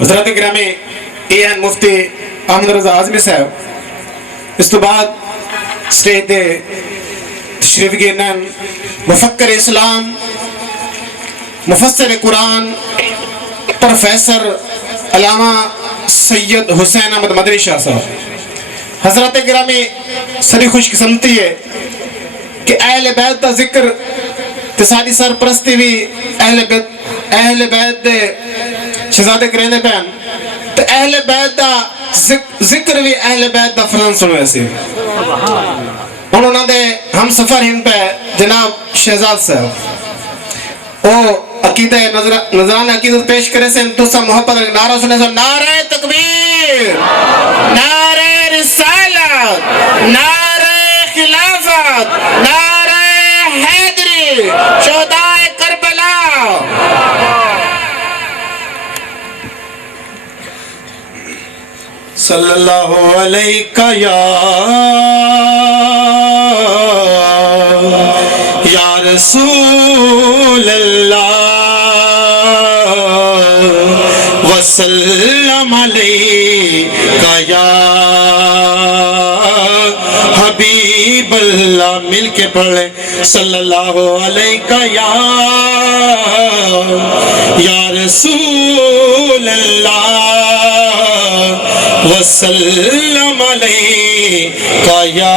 حضرت گرامی اے این مفتی احمد رضا اعظمی صاحب اس تو بعد سٹیج دے تشریف گیرنن مفکر اسلام مفسر قرآن پروفیسر علامہ سید حسین احمد مدنی شاہ صاحب. حضرت گرامی سری خوش قسمتی ہے کہ اہل بیت دا ذکر تے ساری سرپرستی بھی اہل بیت دے شہزادے کریندے پہن تے اہل بیت دا ذکر بھی اہل بیت دا فرزند سنوے سی. انہوں نے ہم سفر ہند پہ جناب شہزاد صاحب او عقیدہ نظران عقیدت پیش کرے سے تو سا محبت نعرہ سنے سے نعرہ تکبیر، نعرہ رسالت، نعرہ خلافت، نعرہ حیدری، شہداء کربلا. صلی اللہ علیہ یا رسول اللہ وسلم علیہ یا حبیب اللہ. مل کے پڑھ لیں صلی اللہ علیہ یا رسول اللہ وسلم علیہ یا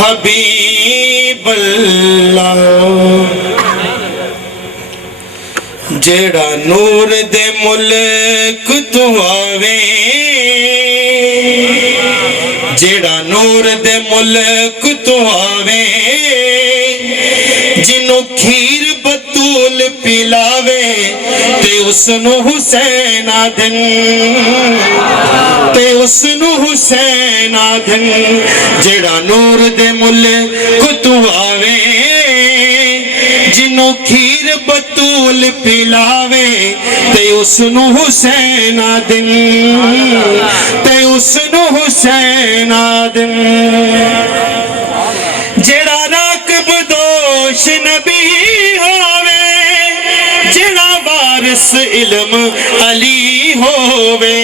حبیب اللہ. جیڑا نور دے ملک تو آوے، جیڑا نور دے ملک تو آوے، جنوں کھیر بطول پلاوے تے اس نو حسین آدھن، تے اس نو حسین آدھن. جیڑا نور دے ملک تو آوے، جنوں کھیر بطول پلاوے تے اس نو حسین آدھن، تے اس نو حسین آدھن. جیڑا راکب دوش نبی ہووے، جیڑا وارث علم علی ہووے،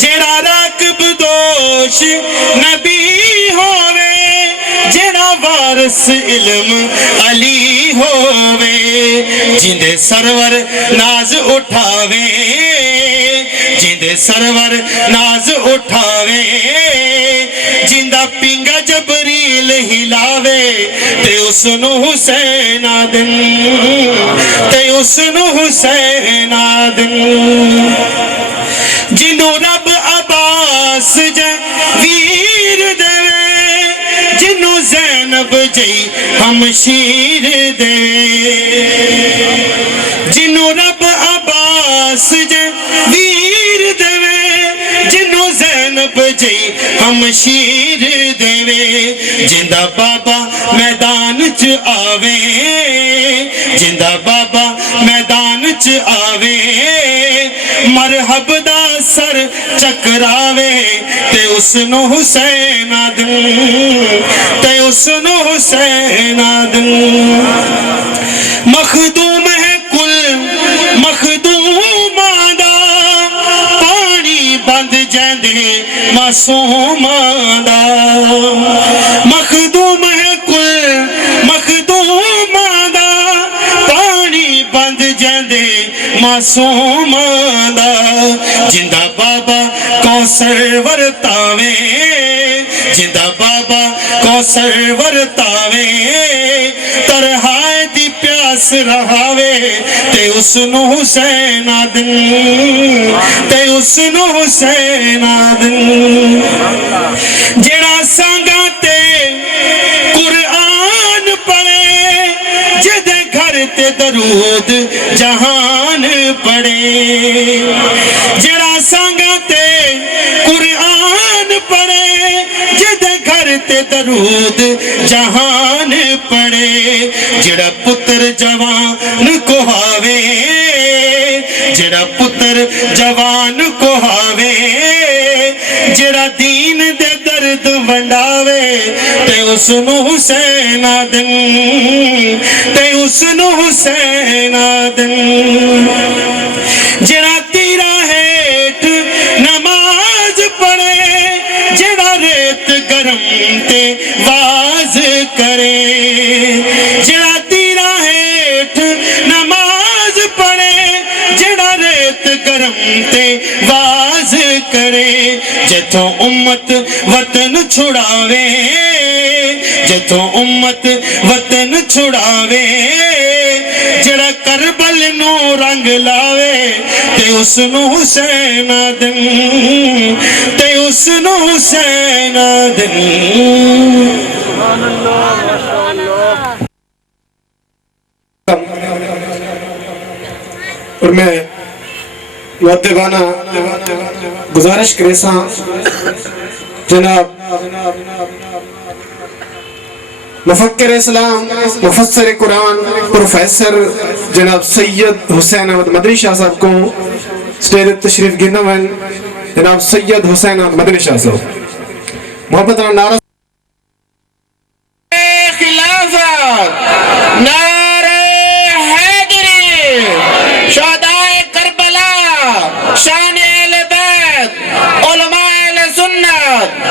جیڑا راکب دوش نبی ہووے، جیڑا وارث علم علی ہووے، جندے سرور ناز اٹھاوے، جندے سرور ناز اٹھاوے، جندہ پنگا جبریل ہلاوے تے اس نو حسین آدن، تے اس نو حسین آدن. جنوں رب عباس ویر دے، جنوں زینب جئی ہمشیر دے، جنوں رب عباس ویر دے، جنوں زینب جئی ہمشیر دے. جندہ بابا میدان چ آوے، جندہ بابا میدان چ آوے، مرحب دا سر چکراوے تے اس نو حسین آدن، تے اس نو حسین آدن. مخدوم ہے کل مخدوم آدھا، پانی بند جیندے معصوم آدھا. مخدوم ہے کل مخدوم آدھا، پانی بند جیندے معصوم آدھا. جندہ بابا کوثر ورتاوے، جندہ بابا کوثر ورتاوے، ترہائے دی پیاس رہاوے تے اس نو حسین آدن، تے اس نو حسین آدن. جیڑا سانگا تے قرآن پڑھے، جدے گھر تے درود جہان پڑھے. جیڑا سانگا تے قرآن پڑھے، جدے گھر تے درود جہان پڑھے. جیڑا پتر جوان کو ہاوے، جیڑا پتر جوان کو ہاوے، جیڑا دین دے درد ونڈاوے تے اس نو حسین آدن، تے اس نو حسین آدن. نماز پڑھے جڑا ریت گرم تے واز کرے جتوں امت وطن چھڑاوے جتوں امت وطن چھڑاوے جڑا کربل نو رنگ لاوے تے اس نو حسین دن تے اس نو حسین دن اور میں مؤدبانہ گزارش کرے ساں جناب مفکر اسلام مفسر قرآن پروفیسر جناب سید حسین احمد مدنی شاہ صاحب کو سٹیج تشریف گرنا وین جناب سید حسین احمد مدنی شاہ صاحب محبت نعرہ خلافت نعرہ حیدری شہدائے کربلا شان اہل بیت علماء اہل سنت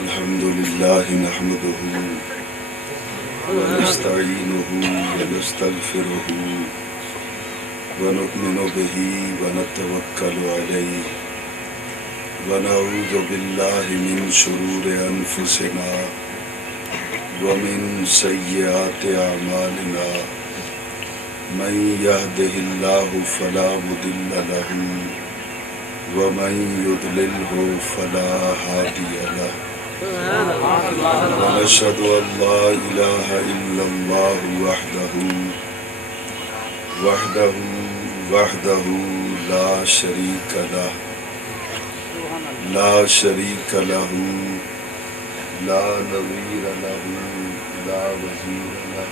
الحمد لله نحمده ونستعينه ونستغفره ونؤمن به ونتوكل عليه ونعوذ بالله من شرور أنفسنا ومن سيئات أعمالنا من يهده الله فلا مضل له ومن يضلله فلا هادي له ونشهد أن لا إله إلا الله وحده لا شريك له لا نظير له لا وزير له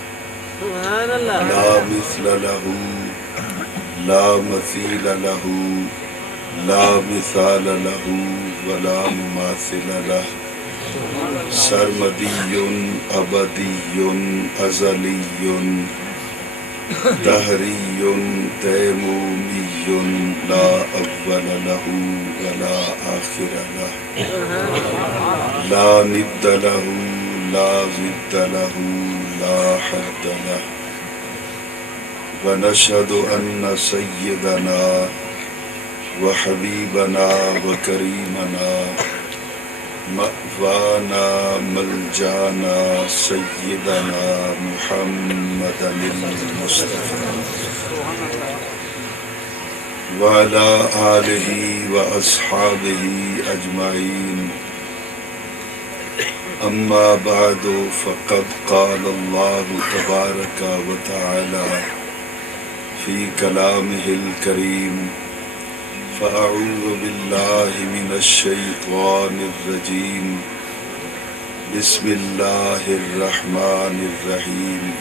لا مثل له لا مثيل له لا مثال له ولا مماثل له سرمدی ابدی ازلی دہری تیمومی لا اول له ولا آخر له لا ند له لا ضد له لا حد له ونشهد أن سيدنا وحبيبنا وكريمنا مأوانا ملجانا سيدنا محمدا المصطفى وعلى آله وأصحابه أجمعين أما بعد فقد قال الله تبارك وتعالى في كلامه الكريم فأعوذ بالله من الشيطان الرجيم بسم الله الرحمن الرحيم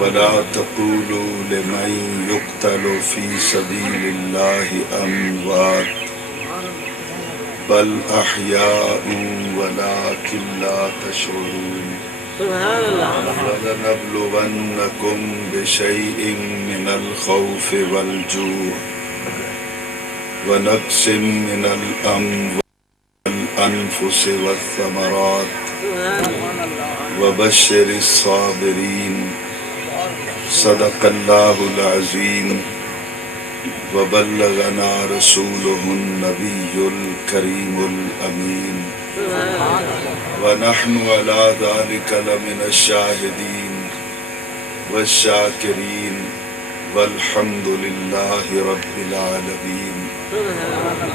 ولا تقولوا لمن يقتل في سبيل الله أموات بل أحياء ولكن لا تشعرون ولنبلونكم بشيء من الخوف والجوع ونقص من الأموال والأنفس والثمرات وبشر الصابرين صدق الله العظيم وبلغنا رسوله النبي الكريم الأمين ونحن على ذلك لمن الشاهدين والشاكرين والحمد لله رب العالمين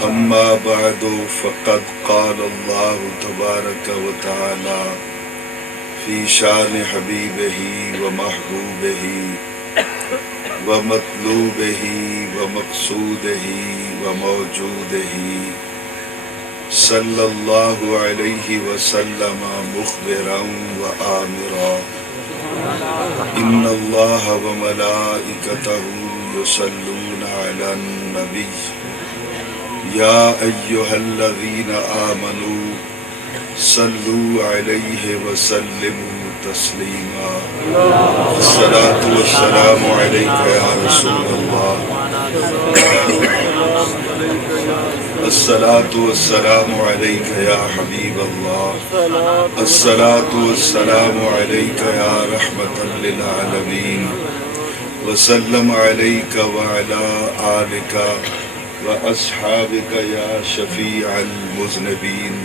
أما بعد فقد قال الله تبارك وتعالى في شان حبيبه ومحبوبه ومطلوبه ومقصوده وموجوده صلى الله عليه وسلم مخبرا وآمرا إن الله وملائكته يصلون على النبي يا أيها الذين آمنوا صلوا عليه وسلموا تسليما الصلاة والسلام عليك يا رسول الله الصلاة والسلام عليك يا حبيب الله الصلاة والسلام عليك يا رحمة للعالمين وسلم عليك وعلى آلك وأصحابك يا شفيع المذنبين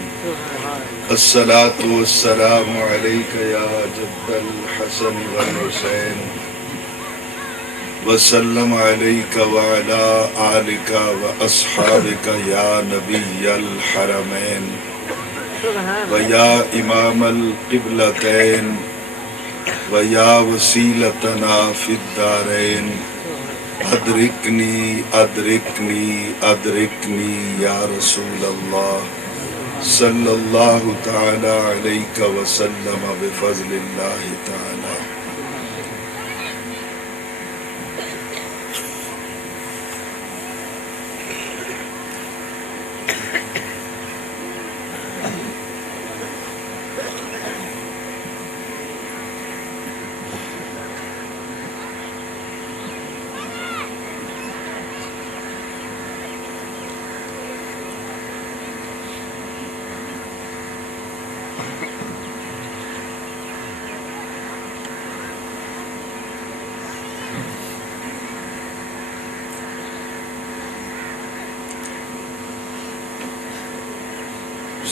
الصلاة والسلام عليك يا جد الحسن والحسين وسلم عليك وعلى آلك وأصحابك يا نبي الحرمين ويا إمام القبلتين ويا وسيلتنا في الدارين أدركني أدركني أدركني يا رسول الله صلى الله تعالى عليك وسلم بفضل الله تعالى.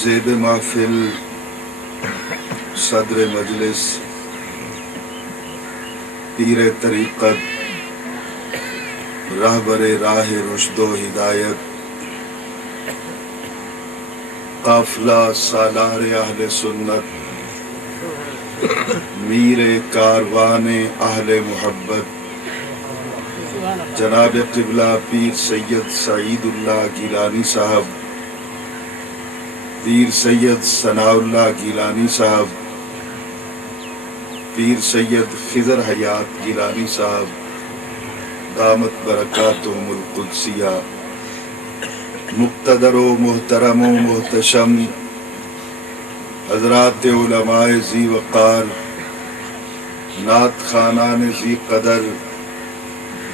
زیب محفل صدر مجلس پیر طریقت راہبر راہ رشد و ہدایت قافلہ سالار اہل سنت میر کاروان اہل محبت جناب قبلہ پیر سید سعید اللہ گیلانی صاحب پیر سید ثناء اللہ گیلانی صاحب پیر سید خضر حیات گیلانی صاحب دامت برکاتہم القدسیہ مقتدر و محترم و محتشم حضرات علماء ذی وقار نعت خوانان ذی قدر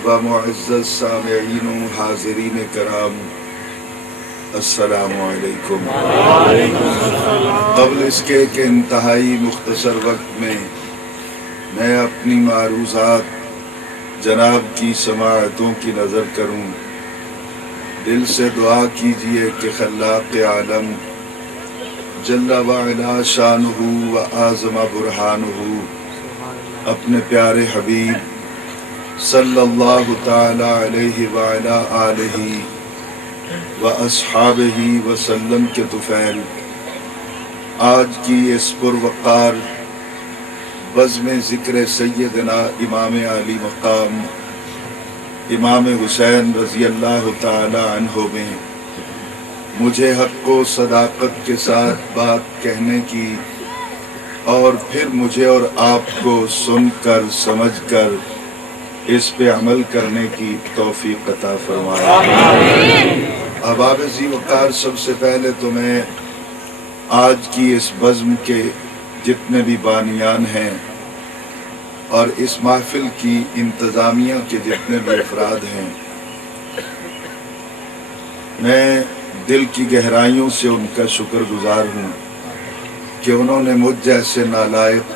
و معزز سامعین و حاضرین کرام السلام علیکم. قبل اس کے کہ انتہائی مختصر وقت میں اپنی معروضات جناب کی سماعتوں کی نظر کروں، دل سے دعا کیجئے کہ خلاق عالم جل وعلا شانہ و اعظم برہانہ اپنے پیارے حبیب صلی اللہ تعالی علیہ وعلا آلہ وَأَصْحَابِهِ وسلم کے طفیل آج کی اس پروقار بزم ذکر سیدنا امام علی مقام امام حسین رضی اللہ تعالی عنہ میں مجھے حق و صداقت کے ساتھ بات کہنے کی اور پھر مجھے اور آپ کو سن کر سمجھ کر اس پہ عمل کرنے کی توفیق عطا فرمائے. احباب ذی وقار، سب سے پہلے تو میں آج کی اس بزم کے جتنے بھی بانیان ہیں اور اس محفل کی انتظامیہ کے جتنے بھی افراد ہیں، میں دل کی گہرائیوں سے ان کا شکر گزار ہوں کہ انہوں نے مجھ جیسے نالائق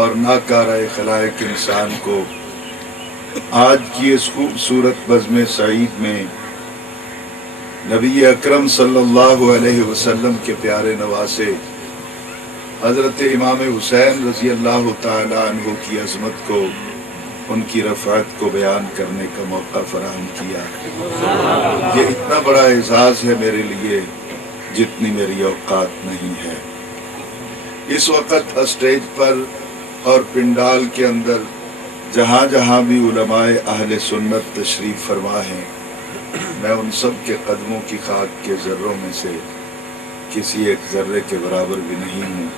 اور ناکارہ خلائق انسان کو آج کی اس خوبصورت بزم سعید میں نبی اکرم صلی اللہ علیہ وسلم کے پیارے نواسے حضرت امام حسین رضی اللہ تعالی عنہ کی عظمت کو، ان کی رفعت کو بیان کرنے کا موقع فراہم کیا. یہ اتنا بڑا اعزاز ہے میرے لیے جتنی میری اوقات نہیں ہے. اس وقت اسٹیج پر اور پنڈال کے اندر جہاں جہاں بھی علماء اہل سنت تشریف فرما ہیں، میں ان سب کے قدموں کی خاک کے ذروں میں سے کسی ایک ذرے کے برابر بھی نہیں ہوں.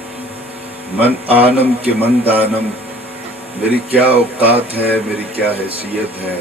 من آنم کے من دانم، میری کیا اوقات ہے، میری کیا حیثیت ہے،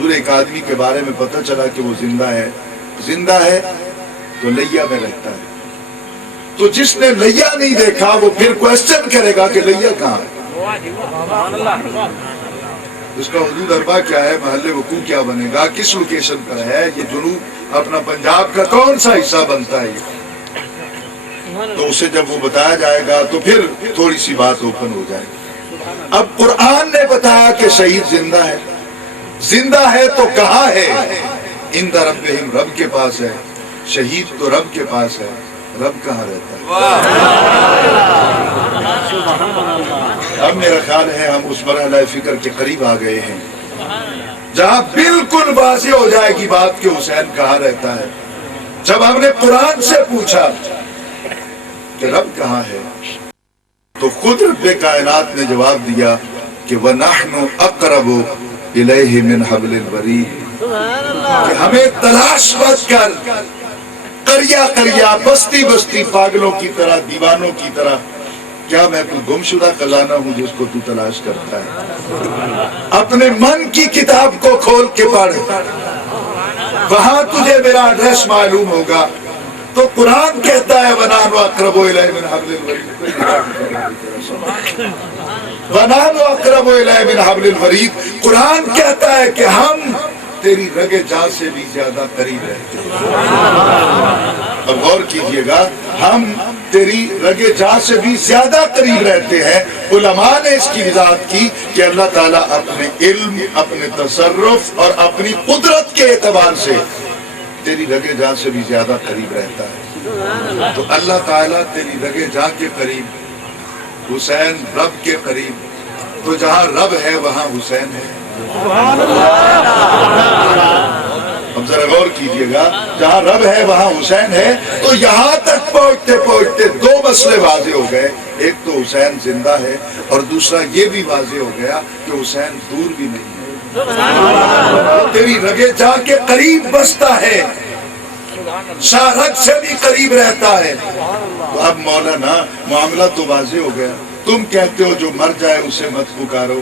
حضور ایک آدمی کے بارے میں پتہ چلا کہ وہ زندہ ہے تو لیا میں رہتا ہے. تو جس نے لیا نہیں دیکھا وہ پھر کوشچن کرے گا کہ لیا کہاں ہے. اس کا حدود اربا کیا ہے, محل وقوع کیا بنے گا, کس لوکیشن پر ہے, یہ جنوب اپنا پنجاب کا کون سا حصہ بنتا ہے یہ. تو اسے جب وہ بتایا جائے گا تو پھر تھوڑی سی بات اوپن ہو جائے گی. اب قرآن نے بتایا کہ شہید زندہ ہے تو کہاں ہے؟ عند ربہم, رب کے پاس ہے. شہید تو رب کے پاس ہے, رب کہاں رہتا ہے؟ اب میرا خیال ہے ہم اس مرحلہ فکر کے قریب آ گئے ہیں جہاں بالکل واضح ہو جائے گی بات کہ حسین کہاں رہتا ہے. جب ہم نے قرآن سے پوچھا کہ رب کہاں ہے تو خود رب کائنات نے جواب دیا کہ وَنَحْنُ أَقْرَبُ إِلَيْهِ مِنْ حَبْلِ الْوَرِيدِ, کہ ہمیں تلاش مت کر قریہ بستی بستی پاگلوں کی طرح, دیوانوں کی طرح. کیا میں کوئی گمشدہ خزانہ ہوں جس کو تو تلاش کرتا ہے؟ اپنے من کی کتاب کو کھول کے پڑھ, وہاں تجھے میرا ایڈریس معلوم ہوگا. تو قرآن کہتا ہے وَنَحْنُ أَقْرَبُ إِلَيْهِ مِنْ حَبْلِ الْوَرِيدِ, وَنَحْنُ أَقْرَبُ إِلَيْهِ مِنْ حَبْلِ الْوَرِيدِ. قرآن کہتا ہے کہ ہم تیری رگ جاں سے بھی زیادہ قریب رہتے ہیں. اب غور کیجئے گا, ہم تیری رگ جاں سے بھی زیادہ قریب رہتے ہیں. علماء نے اس کی وضاحت کی کہ اللہ تعالیٰ اپنے علم, اپنے تصرف اور اپنی قدرت کے اعتبار سے تیری رگ جاں سے بھی زیادہ قریب رہتا ہے. تو اللہ تعالیٰ تیری رگ جاں کے قریب, حسین رب کے قریب, تو جہاں رب ہے وہاں حسین ہے. اب ذرا غور کیجئے گا, جہاں رب ہے وہاں حسین ہے. تو یہاں تک پہنچتے پہنچتے دو مسئلے واضح ہو گئے. ایک تو حسین زندہ ہے, اور دوسرا یہ بھی واضح ہو گیا کہ حسین دور بھی نہیں ہے, تیری رگے جا کے قریب بستا ہے, شارک سے بھی قریب رہتا ہے. تو اب مولانا معاملہ تو واضح ہو گیا. تم کہتے ہو جو مر جائے اسے مت پکارو,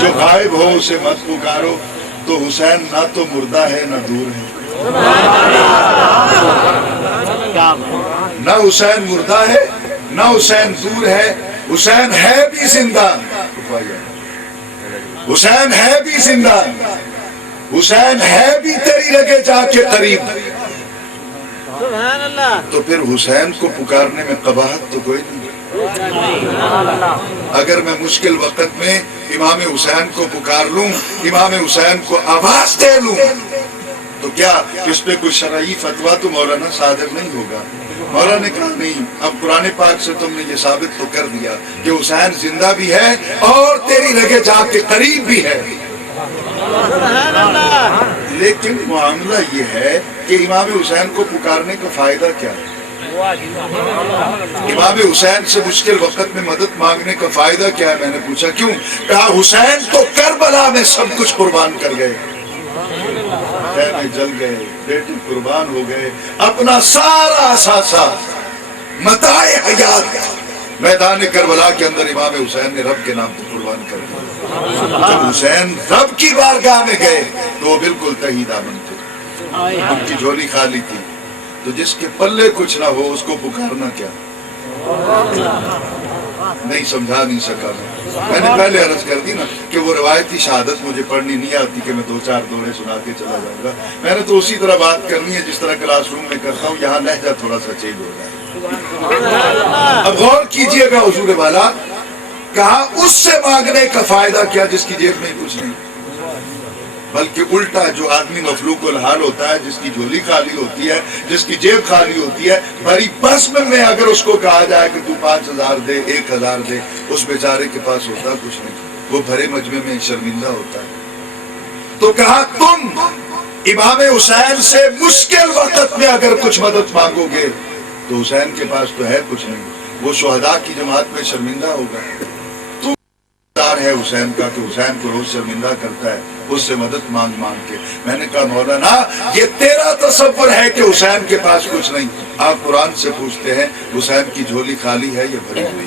جو غائب ہو اسے مت پکارو. تو حسین نہ تو مردہ ہے نہ دور ہے. نہ حسین مردہ ہے نہ حسین دور ہے. حسین ہے بھی زندہ, حسین ہے بھی زندہ, حسین ہے بھی تیری رگے جا کے قریب. تو پھر حسین کو پکارنے میں قباحت تو کوئی نہیں. اگر میں مشکل وقت میں امام حسین کو پکار لوں, امام حسین کو آواز دے لوں, تو کیا اس پہ کوئی شرعی فتویٰ تو مولانا صادر نہیں ہوگا؟ مولانا نے کہا نہیں. اب قرآن پاک سے تم نے یہ ثابت تو کر دیا کہ حسین زندہ بھی ہے اور تیری رگے جا کے قریب بھی ہے. لیکن معاملہ یہ ہے کہ امام حسین کو پکارنے کا فائدہ کیا ہے؟ امام حسین سے مشکل وقت میں مدد مانگنے کا فائدہ کیا ہے؟ میں نے پوچھا کیوں؟ کہا حسین تو کربلا میں سب کچھ قربان کر گئے, خیمے جل گئے, بیٹے قربان ہو گئے, اپنا سارا اثاثہ متاع حیات میدان کربلا کے اندر امام حسین نے رب کے نام پر قربان کر دیا. جب حسین رب کی بارگاہ میں گئے تو وہ بالکل تہی دامن تھے, ان کی جھولی خالی تھی. تو جس کے پلے کچھ نہ ہو اس کو پکارنا کیا؟ نہیں سمجھا نہیں سکا. میں نے پہلے عرض کر دی نا کہ وہ روایتی شہادت مجھے پڑھنی نہیں آتی کہ میں دو چار دورے سنا کے چلا جاؤں گا. میں نے تو اسی طرح بات کرنی ہے جس طرح کلاس روم میں کرتا ہوں. یہاں لہجہ تھوڑا سا چینج ہو جائے. اب غور کیجئے گا حضور والا, کہا اس سے مانگنے کا فائدہ کیا جس کی جیب میں کچھ نہیں, بلکہ الٹا جو آدمی مفلوق الحال ہوتا ہے, جس کی جھولی خالی ہوتی ہے, جس کی جیب خالی ہوتی ہے, بھری بزم میں اگر اس کو کہا جائے کہ تو 5,000 دے, 1,000 دے, اس بیچارے کے پاس ہوتا کچھ نہیں, وہ بھرے مجمع میں شرمندہ ہوتا ہے. تو کہا تم امام حسین سے مشکل وقت میں اگر کچھ مدد مانگو گے تو حسین کے پاس تو ہے کچھ نہیں, وہ شہداء کی جماعت میں شرمندہ ہوگا. ہے حسین کا کہ حسین کو روز شرمندہ کرتا ہے, اس سے مدد مانگ مانگ کے. میں نے کہا مولانا یہ تیرا تصور ہے کہ حسین کے پاس کچھ نہیں. آپ قرآن سے پوچھتے ہیں حسین کی جھولی خالی ہے یا بھری ہوئی؟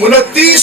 29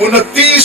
29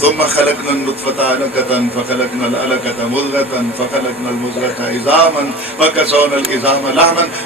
ثم خلقنا النطفة علقة فخلقنا العلقة مضغة فخلقنا المضغة عظاما فكسونا العظام لحما।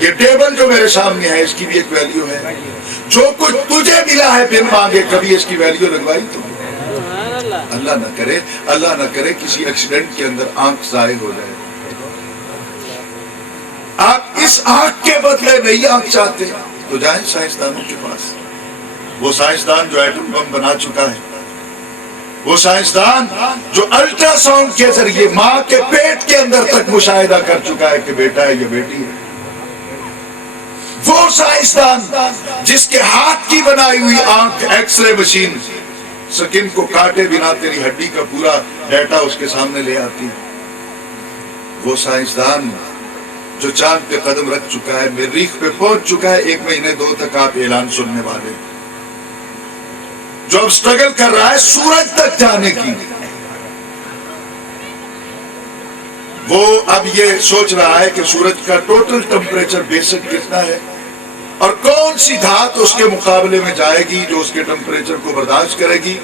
یہ ٹیبل جو میرے سامنے ہے اس کی بھی ایک ویلیو ہے. جو کچھ تجھے ملا ہے بن مانگے کبھی اس کی ویلیو لگوائی تم؟ اللہ نہ کرے کسی ایکسیڈنٹ کے اندر آنکھ ضائع ہو جائے. آپ اس آنکھ کے بدلے نئی آنکھ چاہتے ہیں تو جائیں سائنسدانوں کے پاس. وہ سائنسدان جو ایٹم بم بنا چکا ہے, وہ سائنسدان جو الٹرا ساؤنڈ کے ذریعے ماں کے پیٹ کے اندر تک مشاہدہ کر چکا ہے کہ بیٹا ہے یا بیٹی ہے, وہ سائنسدان جس کے ہاتھ کی بنائی ہوئی آنکھ ایکس رے مشین سکن کو کاٹے بنا تیری ہڈی کا پورا ڈیٹا اس کے سامنے لے آتی ہے, وہ سائنسدان جو چاند پہ قدم رکھ چکا ہے, مریخ پہ پہنچ چکا ہے, 1 مہینے 2 تک آپ اعلان سننے والے, جو اب سٹرگل کر رہا ہے سورج تک جانے کی, وہ اب یہ سوچ رہا ہے کہ سورج کا ٹوٹل ٹمپریچر بیسک کتنا ہے اور کون سی دھات اس کے مقابلے میں جائے گی جو اس کے ٹمپریچر کو برداشت کرے گی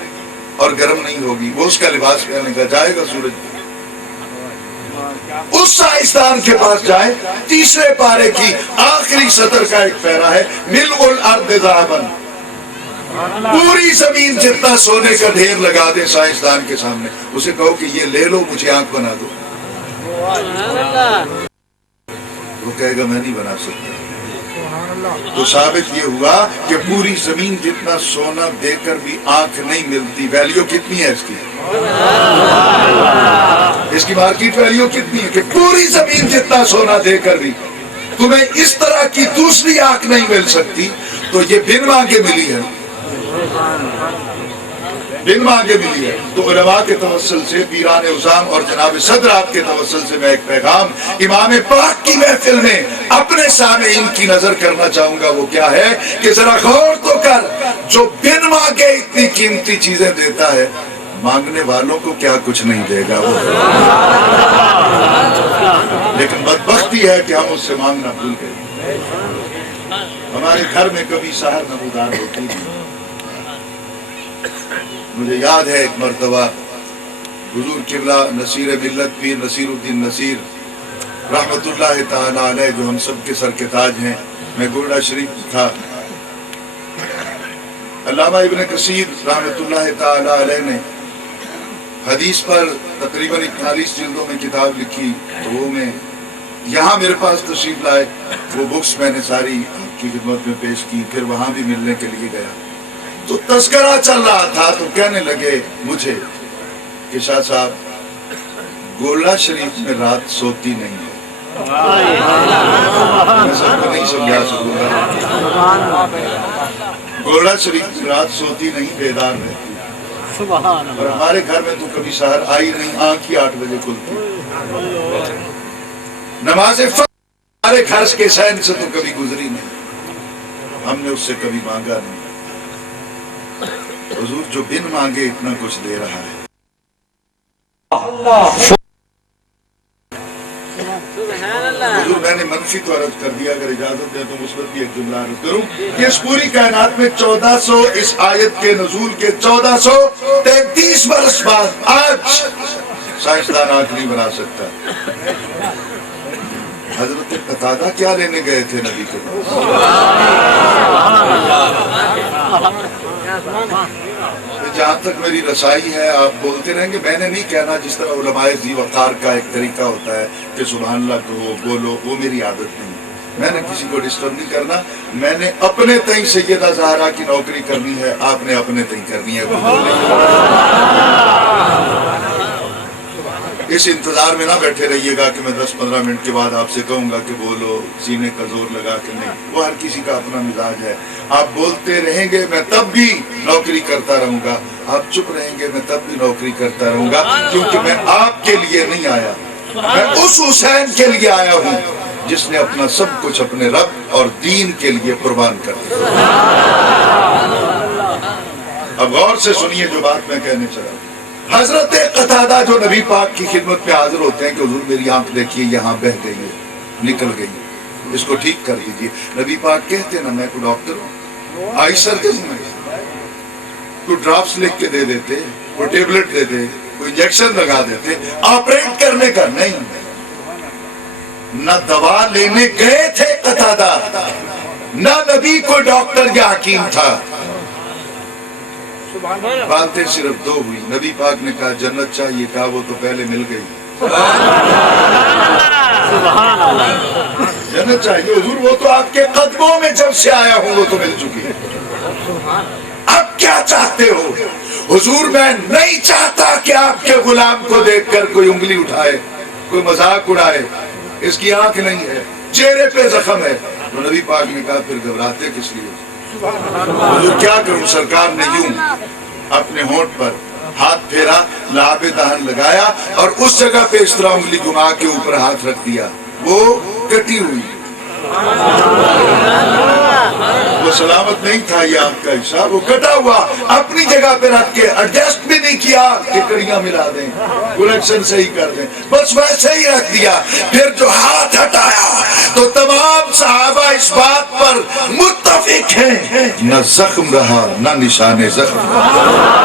اور گرم نہیں ہوگی, وہ اس کا لباس پہنے گا, جائے گا سورج پہ. اس سائنسدان کے پاس جائے, 3 پارے کی آخری سطر کا ایک پیرا ہے, ملء الارض ذهبا, پوری زمین جتنا سونے کا ڈھیر لگا دے سائنسدان کے سامنے, اسے کہو کہ یہ لے لو مجھے آنکھ بنا دو, وہ کہے گا میں نہیں بنا سکتا. تو ثابت یہ ہوا کہ پوری زمین جتنا سونا دے کر بھی آنکھ نہیں ملتی. ویلیو کتنی ہے اس کی؟ اس کی مارکیٹ ویلیو کتنی ہے کہ پوری زمین جتنا سونا دے کر بھی تمہیں اس طرح کی دوسری آنکھ نہیں مل سکتی. تو یہ بن مانگے ملی ہے, بن مانگے ملی ہے. تو علماء کے توسل سے, پیران عظام اور جناب صدر آپ کے توسل سے میں ایک پیغام امام پاک کی محفل میں اپنے سامعین کی نظر کرنا چاہوں گا. وہ کیا ہے کہ ذرا غور تو کر, جو بن مانگے اتنی قیمتی چیزیں دیتا ہے, مانگنے والوں کو کیا کچھ نہیں دے گا وہ. لیکن بدبختی ہے کہ ہم اس سے مانگنا بھول گئے. ہمارے گھر میں کبھی سحر نمودار ہوتی تھی. مجھے یاد ہے ایک مرتبہ حضور قبلہ نصیر ملت پیر نصیر الدین نصیر رحمت اللہ تعالی علیہ, جو ہم سب کے سر کے تاج ہیں, میں گولڈا شریف تھا. علامہ ابن کثیر رحمت اللہ تعالی علیہ نے حدیث پر تقریباً 41 جلدوں میں کتاب لکھی. تو وہ میں یہاں میرے پاس تشریف لائے, وہ بکس میں نے ساری آپ کی خدمت میں پیش کی. پھر وہاں بھی ملنے کے لیے گیا تو تذکرہ چل رہا تھا, تو کہنے لگے مجھے کہ شاہ صاحب گولڈا شریف میں رات سوتی نہیں ہے. میں سب کو نہیں سمجھا سکوں, گولڈا شریف میں رات سوتی نہیں, بیدار رہتی. اور ہمارے گھر میں تو کبھی سحر آئی نہیں, آنکھ ہی 8 بجے کھلتی. نماز ہمارے گھر کے سین سے تو کبھی گزری نہیں, ہم نے اس سے کبھی مانگا نہیں. حضور جو بن مانگے اتنا کچھ دے رہا ہے. حضور میں نے منفی تو عرض کر دیا, اگر اجازت دے تو مثبت بھی ایک جملہ عرض کروں کہ اس پوری کائنات میں 1400 اس آیت کے نزول کے 1433 برس بعد آج سائنسدان آنکھ نہیں بنا سکتا. حضرت قتادہ کیا لینے گئے تھے نبی کے پاس؟ جہاں تک میری رسائی ہے آپ بولتے رہیں گے, میں نے نہیں کہنا. جس طرح علماء ذی وقار کا ایک طریقہ ہوتا ہے کہ سبحان اللہ کہو بولو, وہ میری عادت نہیں. میں نے کسی کو ڈسٹرب نہیں کرنا. میں نے اپنے تئیں سیدہ زہرا کی نوکری کرنی ہے, آپ نے اپنے تئیں کرنی ہے. اس انتظار میں نہ بیٹھے رہیے گا کہ میں 10-15 منٹ کے بعد آپ سے کہوں گا کہ بولو, سینے کا زور لگا کے نہیں. وہ ہر کسی کا اپنا مزاج ہے. آپ بولتے رہیں گے میں تب بھی نوکری کرتا رہوں گا, آپ چپ رہیں گے میں تب بھی نوکری کرتا رہوں گا, کیونکہ میں آپ کے لیے نہیں آیا, میں اس حسین کے لیے آیا ہوں جس نے اپنا سب کچھ اپنے رب اور دین کے لیے قربان کر دیا. اب غور سے سنیے جو بات میں کہنے چلا. حضرت قتادہ جو نبی پاک کی خدمت میں حاضر ہوتے ہیں کہ حضور میری آنکھ دیکھیے یہاں بہہ گئی ہے, نکل گئی, اس کو ٹھیک کر دیجیے. نبی پاک کہتے نا میں کوئی ڈاکٹر ہوں, آئی سرجن میں کوئی ڈراپس لکھ کے دے دیتے, کوئی ٹیبلٹ دے دے, کوئی انجیکشن لگا دیتے, آپریٹ کرنے کا نہیں. نہ دوا لینے گئے تھے قتادہ، نہ نبی کو ڈاکٹر یا حکیم تھا، باتیں صرف دو ہوئی. نبی پاک نے کہا جنت چاہیے، کہا وہ تو پہلے مل گئی. جنت چاہیے حضور، وہ تو آپ کے قدموں میں جب سے آیا ہوں وہ تو مل چکی ہے. اب کیا چاہتے ہو؟ حضور میں نہیں چاہتا کہ آپ کے غلام کو دیکھ کر کوئی انگلی اٹھائے، کوئی مذاق اڑائے. اس کی آنکھ نہیں ہے، چہرے پہ زخم ہے. تو نبی پاک نے کہا پھر گھبراتے کس لیے؟ حضور کیا کروں؟ سرکار نے یوں اپنے ہونٹ پر ہاتھ پھیرا، لعاب دہن لگایا اور اس جگہ پہ اس طرح انگلی گھما کے اوپر ہاتھ رکھ دیا، وہ کٹی ہوئی. وہ سلامت نہیں تھا، یہ آپ کا حصہ وہ کٹا ہوا اپنی جگہ پہ رکھ کے ایڈجسٹ بھی نہیں کیا کہ کڑیاں ملا دیں، کنیکشن صحیح کر دیں، بس ویسے ہی رکھ دیا. پھر جو ہاتھ ہٹایا تو تمام صحابہ اس بات پر متفق ہیں، نہ زخم رہا نہ نشان زخم.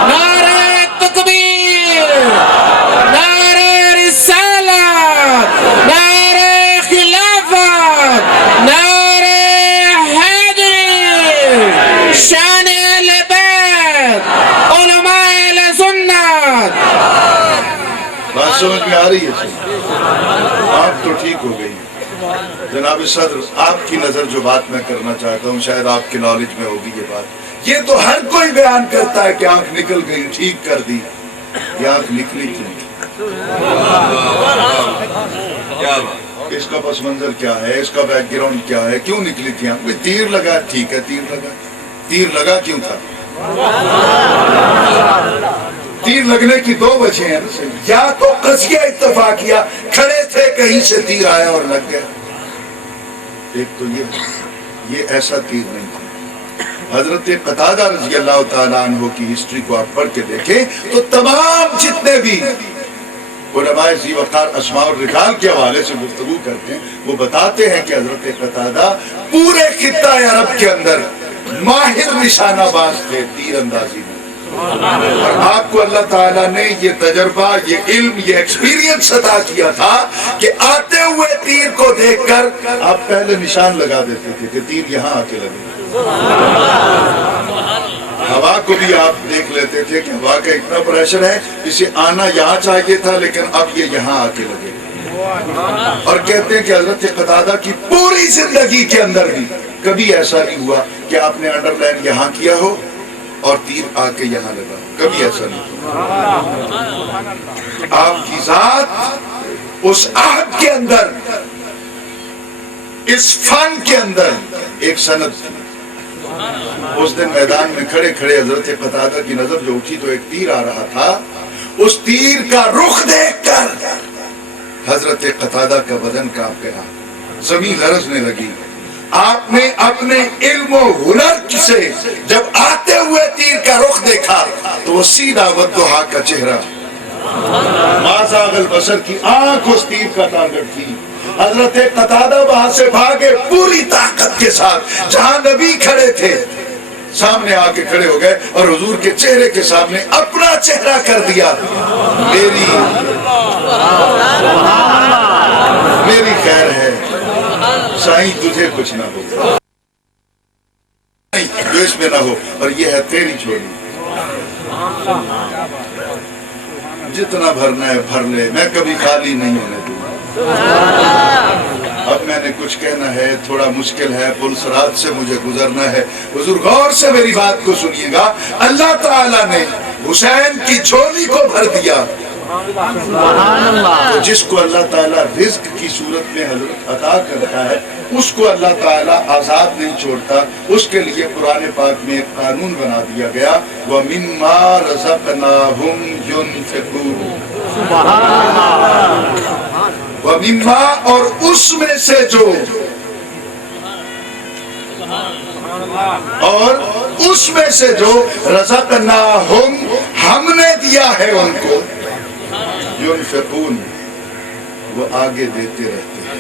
نعرہ تکبیر، نعرہ رسالت، نعرہ خلافت، نعرہ حیدری، شان اہل بیت، علماء اہل سنت. بات سمجھ میں آ رہی ہے؟ آپ تو ٹھیک ہو گئی. جناب صدر، آپ کی نظر جو بات میں کرنا چاہتا ہوں شاید آپ کی نالج میں ہوگی یہ بات. یہ تو ہر کوئی بیان کرتا ہے کہ آنکھ نکل گئی، ٹھیک کر دی. یہ آنکھ نکلی کیوں؟ اس کا پس منظر کیا ہے؟ اس کا بیک گراؤنڈ کیا ہے؟ کیوں نکلی تھی آنکھ؟ کوئی تیر لگا، ٹھیک ہے تیر لگا. تیر لگا کیوں تھا؟ تیر لگنے کی دو وجہ ہیں، یا تو قضیہ اتفاقیہ، کھڑے تھے کہیں سے تیر آیا اور لگ گیا. ایک تو یہ ایسا تیر نہیں تھا. حضرت قتادہ رضی اللہ تعالیٰ عنہ کی ہسٹری کو آپ پڑھ کے دیکھیں تو تمام جتنے بھی علماء ذی وقار اسماء الرجال کے حوالے سے گفتگو کرتے ہیں وہ بتاتے ہیں کہ حضرت قتادہ پورے خطہ عرب کے اندر ماہر نشانہ باز تھے تیر اندازی میں. اور آپ کو اللہ تعالیٰ نے یہ تجربہ، یہ علم، یہ ایکسپیرینس عطا کیا تھا کہ آتے ہوئے تیر کو دیکھ کر آپ پہلے نشان لگا دیتے تھے کہ تیر یہاں آ کے لگے. ہوا کو بھی آپ دیکھ لیتے تھے کہ ہوا کا اتنا پریشر ہے، اسے آنا یہاں چاہیے تھا لیکن اب یہ یہاں آ کے لگے. اور کہتے ہیں کہ حضرت قتادہ کی پوری زندگی کے اندر بھی کبھی ایسا نہیں ہوا کہ آپ نے انڈر لائن یہاں کیا ہو اور تیر آ کے یہاں لگا. کبھی ایسا نہیں ہوا. آپ کی ذات اس عہد کے اندر، اس فن کے اندر ایک سند تھی. اس دن میدان میں کھڑے کھڑے حضرت قتادہ کی نظر جو اٹھی تو ایک تیر آ رہا تھا. اس تیر کا رخ دیکھ کر حضرت قتادہ کا بدن کانپ گیا، زمین لرزنے لگی. آپ نے اپنے علم و ہنر سے جب آتے ہوئے تیر کا رخ دیکھا تو وہ سیدھا والضحیٰ کا چہرہ، ما زاغ البصر کی آنکھ اس تیر کا ٹارگٹ تھی. حضرت قتادہ وہاں سے بھاگے پوری طاقت کے ساتھ، جہاں نبی کھڑے تھے سامنے آ کے کھڑے ہو گئے اور حضور کے چہرے کے سامنے اپنا چہرہ کر دیا. میری خیر ہے سائیں، تجھے کچھ نہ ہو، جو اس میں نہ ہو، اور یہ ہے تیری جھولی. جتنا بھرنا ہے بھر لے، میں کبھی خالی نہیں ہونے دوں. اب میں نے کچھ کہنا ہے، تھوڑا مشکل ہے، پلسرات سے مجھے گزرنا ہے. حضور غور سے میری بات کو سنیے گا. اللہ تعالیٰ نے حسین کی جھولی کو بھر دیا. تو جس کو اللہ تعالیٰ رزق کی صورت میں حضرت عطا کرتا ہے اس کو اللہ تعالیٰ آزاد نہیں چھوڑتا. اس کے لیے قرآن پاک میں ایک قانون بنا دیا گیا، وَمِمَّا رَزَقْنَاهُمْ يُنْفِقُونَ. وَمِمَّا، اور اس میں سے جو، اور اس میں سے جو رزقناہم، ہم نے دیا ہے ان کو، ينفقون، وہ آگے دیتے رہتے ہیں،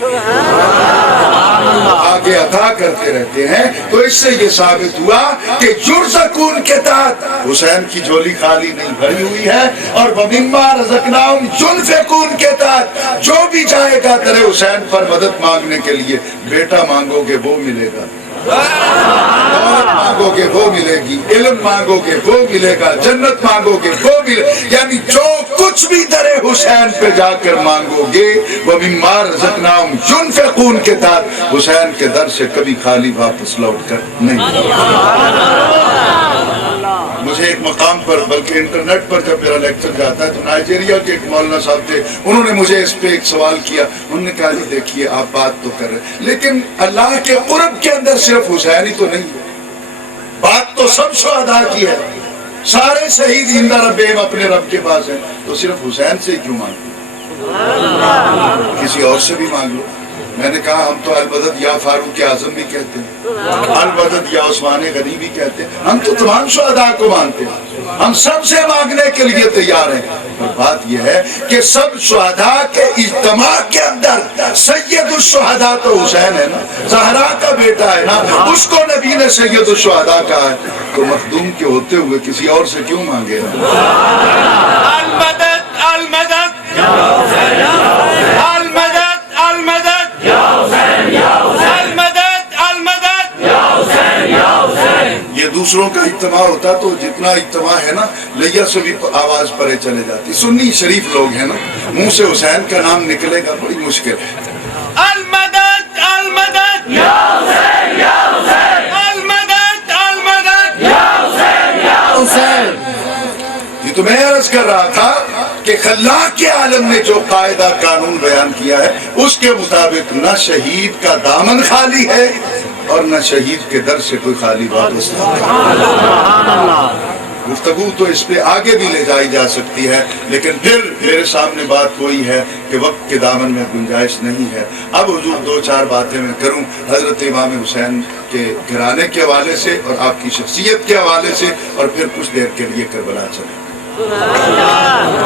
آگے عطا کرتے رہتے ہیں۔ تو اس سے یہ ثابت ہوا کہ یرزقون کے تحت حسین کی جھولی خالی نہیں بھری ہوئی ہے، اور وَمِمَّا رَزَقْنَاهُمْ يُنْفِقُونَ کے تحت جو بھی جائے گا در حسین پر مدد مانگنے کے لیے، بیٹا مانگو گے وہ ملے گا، دولت مانگو گے وہ ملے گی، علم مانگو گے وہ ملے گا، جنت مانگو گے وہ ملے، یعنی جو کچھ بھی در حسین پہ جا کر مانگو گے وَمِمَّا رَزَقْنَاهُمْ يُنْفِقُونَ کے تحت حسین کے در سے کبھی خالی واپس لوٹ کر نہیں۔ مجھے ایک مقام پر، بلکہ انٹرنیٹ پر جب میرا لیکچر جاتا ہے تو نائجیریا کے ایک مولانا صاحب تھے، انہوں نے مجھے اس پہ ایک سوال کیا۔ انہوں نے کہا جی دیکھیے آپ بات تو کر رہے ہیں لیکن اللہ کے قرب کے اندر صرف حسین ہی تو نہیں ہے، بات تو سب شہداء کی ہے، سارے شہید زندہ ربہم اپنے رب کے پاس ہیں، تو صرف حسین سے کیوں مانگتے؟ کسی اور سے بھی مانگ لو۔ میں نے کہا ہم تو البدد یا فاروق اعظم بھی کہتے ہیں، البدد یا عثمان غنی بھی کہتے ہیں، ہم تو تمام شہداء کو مانتے ہیں، ہم سب سے مانگنے کے لیے تیار ہیں۔ اور بات یہ ہے کہ سب شہداء کے اجتماع کے اندر سید الشہداء تو حسین ہے نا، زہرا کا بیٹا ہے نا، اس کو نبی نے سید الشہداء کہا ہے، تو مخدوم کے ہوتے ہوئے کسی اور سے کیوں مانگے؟ المدد المدد یا حسین یا حسین، المدد المدد یا حسین یا حسین، المدد المدد یا حسین یا حسین۔ یہ دوسروں کا اجتماع ہوتا تو جتنا اجتماع ہے نا لیا سے بھی آواز پرے چلے جاتی۔ سنی شریف لوگ ہیں نا، منہ سے حسین کا نام نکلے گا بڑی مشکل ہے۔ المدد المدد یا حسین یا حسین، المدد المدد یا حسین یا حسین۔ یہ تو میں عرض کر رہا تھا کہ خلاق کے عالم نے جو قاعدہ قانون بیان کیا ہے اس کے مطابق نہ شہید کا دامن خالی ہے اور نہ شہید کے در سے کوئی خالی واپس نہیں۔ گفتگو تو اس پہ آگے بھی لے جائی جا سکتی ہے، لیکن پھر میرے سامنے بات کوئی ہے کہ وقت کے دامن میں گنجائش نہیں ہے۔ اب حضور دو چار باتیں میں کروں حضرت امام حسین کے گھرانے کے حوالے سے اور آپ کی شخصیت کے حوالے سے، اور پھر کچھ دیر کے لیے کربلا چلیں۔